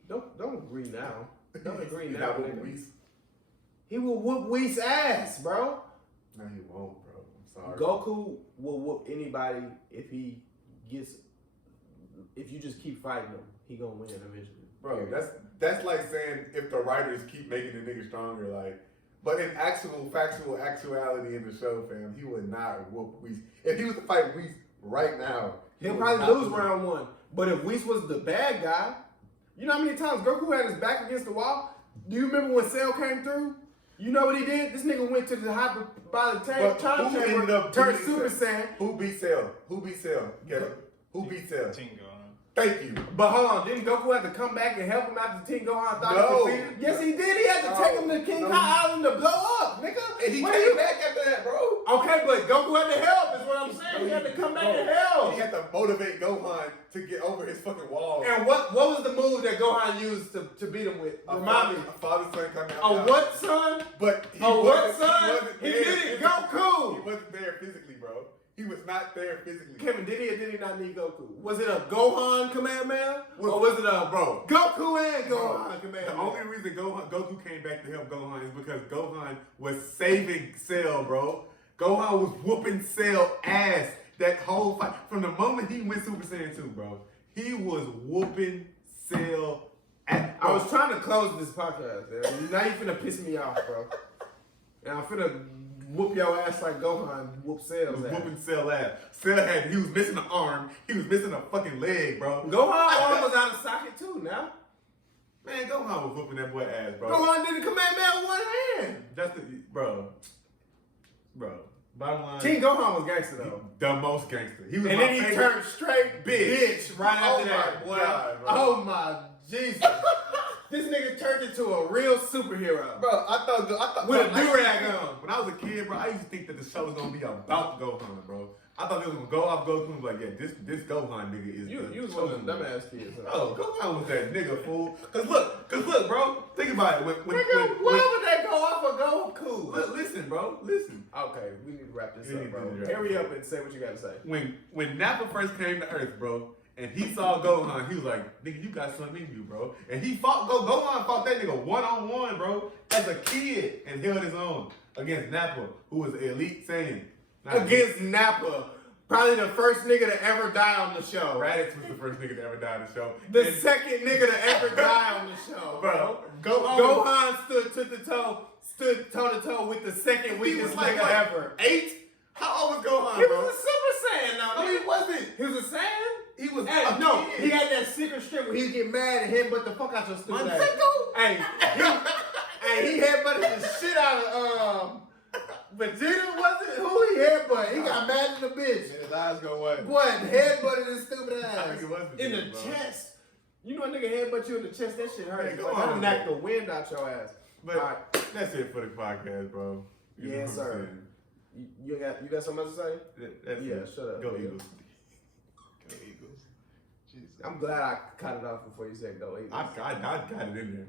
don't agree now. Don't agree He's now, not whooping nigga. Whis. He will whoop Whis' ass, bro. No, he won't, bro. I'm sorry. Goku will whoop anybody if you just keep fighting him, he gonna win eventually. Bro, that's like saying if the writers keep making the nigga stronger, like. But in actuality in the show, fam, he would not whoop Whis. If he was to fight Whis right now, He'll would probably not lose win. round 1. But if Whis was the bad guy, you know how many times Goku had his back against the wall? Do you remember when Cell came through? You know what he did? This nigga went to the hyperbolic But time who ended chamber, up turned beating Super Cell? Saiyan. Who beat Cell? Who beat Cell? Get it? Who beat Cell? Tingo. Thank you. But hold on, didn't Goku have to come back and help him after Team Gohan thought No. he defeated? Yes, he did. He had to No. take him to King No. Kai Island to blow up, nigga. And he What came you- back after that, bro. Okay, but Goku had to help, is what I'm saying. He had to come back and help. He had to motivate Gohan to get over his fucking wall. And what was the move that Gohan used to beat him with? Remind me. A father-son coming out. A what, son? But he A what, wasn't- son? He, wasn't He there did it, physically. Goku. He wasn't there physically, bro. He was not there physically. Kevin, did he or did he not need Goku? Was it a Gohan Kamehameha? Well, Or was it a bro. Goku and Bro, Gohan Kamehameha? The only reason Goku came back to help Gohan is because Gohan was saving Cell, bro. Gohan was whooping Cell ass that whole fight. From the moment he went Super Saiyan 2, bro, he was whooping Cell ass. I was trying to close this podcast, man. Now you finna piss me off, bro. And I'm finna whoop your ass like Gohan whoop He Cell's was ass. whooping Cell ass. He was missing an arm. He was missing a fucking leg, bro. Gohan arm was out of socket too now. Man, Gohan was whooping that boy ass, bro. Gohan did the Kamehameha with one hand. That's the bro. Bottom line, King Gohan was gangster though. the most gangster. He was And my then he favorite. turned straight bitch right Oh after my that, boy. God, bro. Oh my Jesus. This nigga turned into a real superhero. Bro, I thought With a bro, do-rag on. When I was a kid, bro, I used to think that the show was gonna be about Gohan, bro. I thought they was gonna go off Goku and be like, yeah, this Gohan nigga is. You the was one of them chosen one. dumbass kids. Huh? Oh, Gohan was that nigga fool. Cause look, bro. Think about it. Nigga, why would they go off of Goku? Look, listen, bro. Listen. Okay, we need to wrap this We up, need bro. to wrap Hurry this up and say what you gotta say. When Nappa first came to Earth, bro, and he saw Gohan, he was like, nigga, you got something in you, bro. And he Gohan fought that nigga one-on-one, bro, as a kid, and held his own against Nappa, who was an elite Saiyan. Against Nappa, Probably the first nigga to ever die on the show. Raditz was the first nigga to ever die on the show. The second nigga to ever die on the show, bro. Gohan stood toe to toe with the second He weakest was like nigga what, ever. 8? How old was Gohan, He bro? was a Super Saiyan now. No, he wasn't. He was a Saiyan? He was Hey, a no, kid. he had that secret strip where he'd get mad and headbutt the fuck out your stupid ass. Manseco? Hey, he headbutted the shit out of Vegeta, wasn't it? Who he headbutted? He got mad at the bitch. And his eyes go white. Boy, headbutted his stupid I ass. think it was In the Vegeta, bro. chest. You know a nigga headbutt you in the chest, that shit hurt. Hey, go That'll on, knock bro. the wind out your ass. But All right. that's it for the podcast, bro. You know Yes, what I'm sir. saying? You got something else to say? That's Yeah, it. shut up, Go nigga. Eagles. Go Eagles. Jesus. I'm glad I cut it off before you said go Eagles. I got it in there.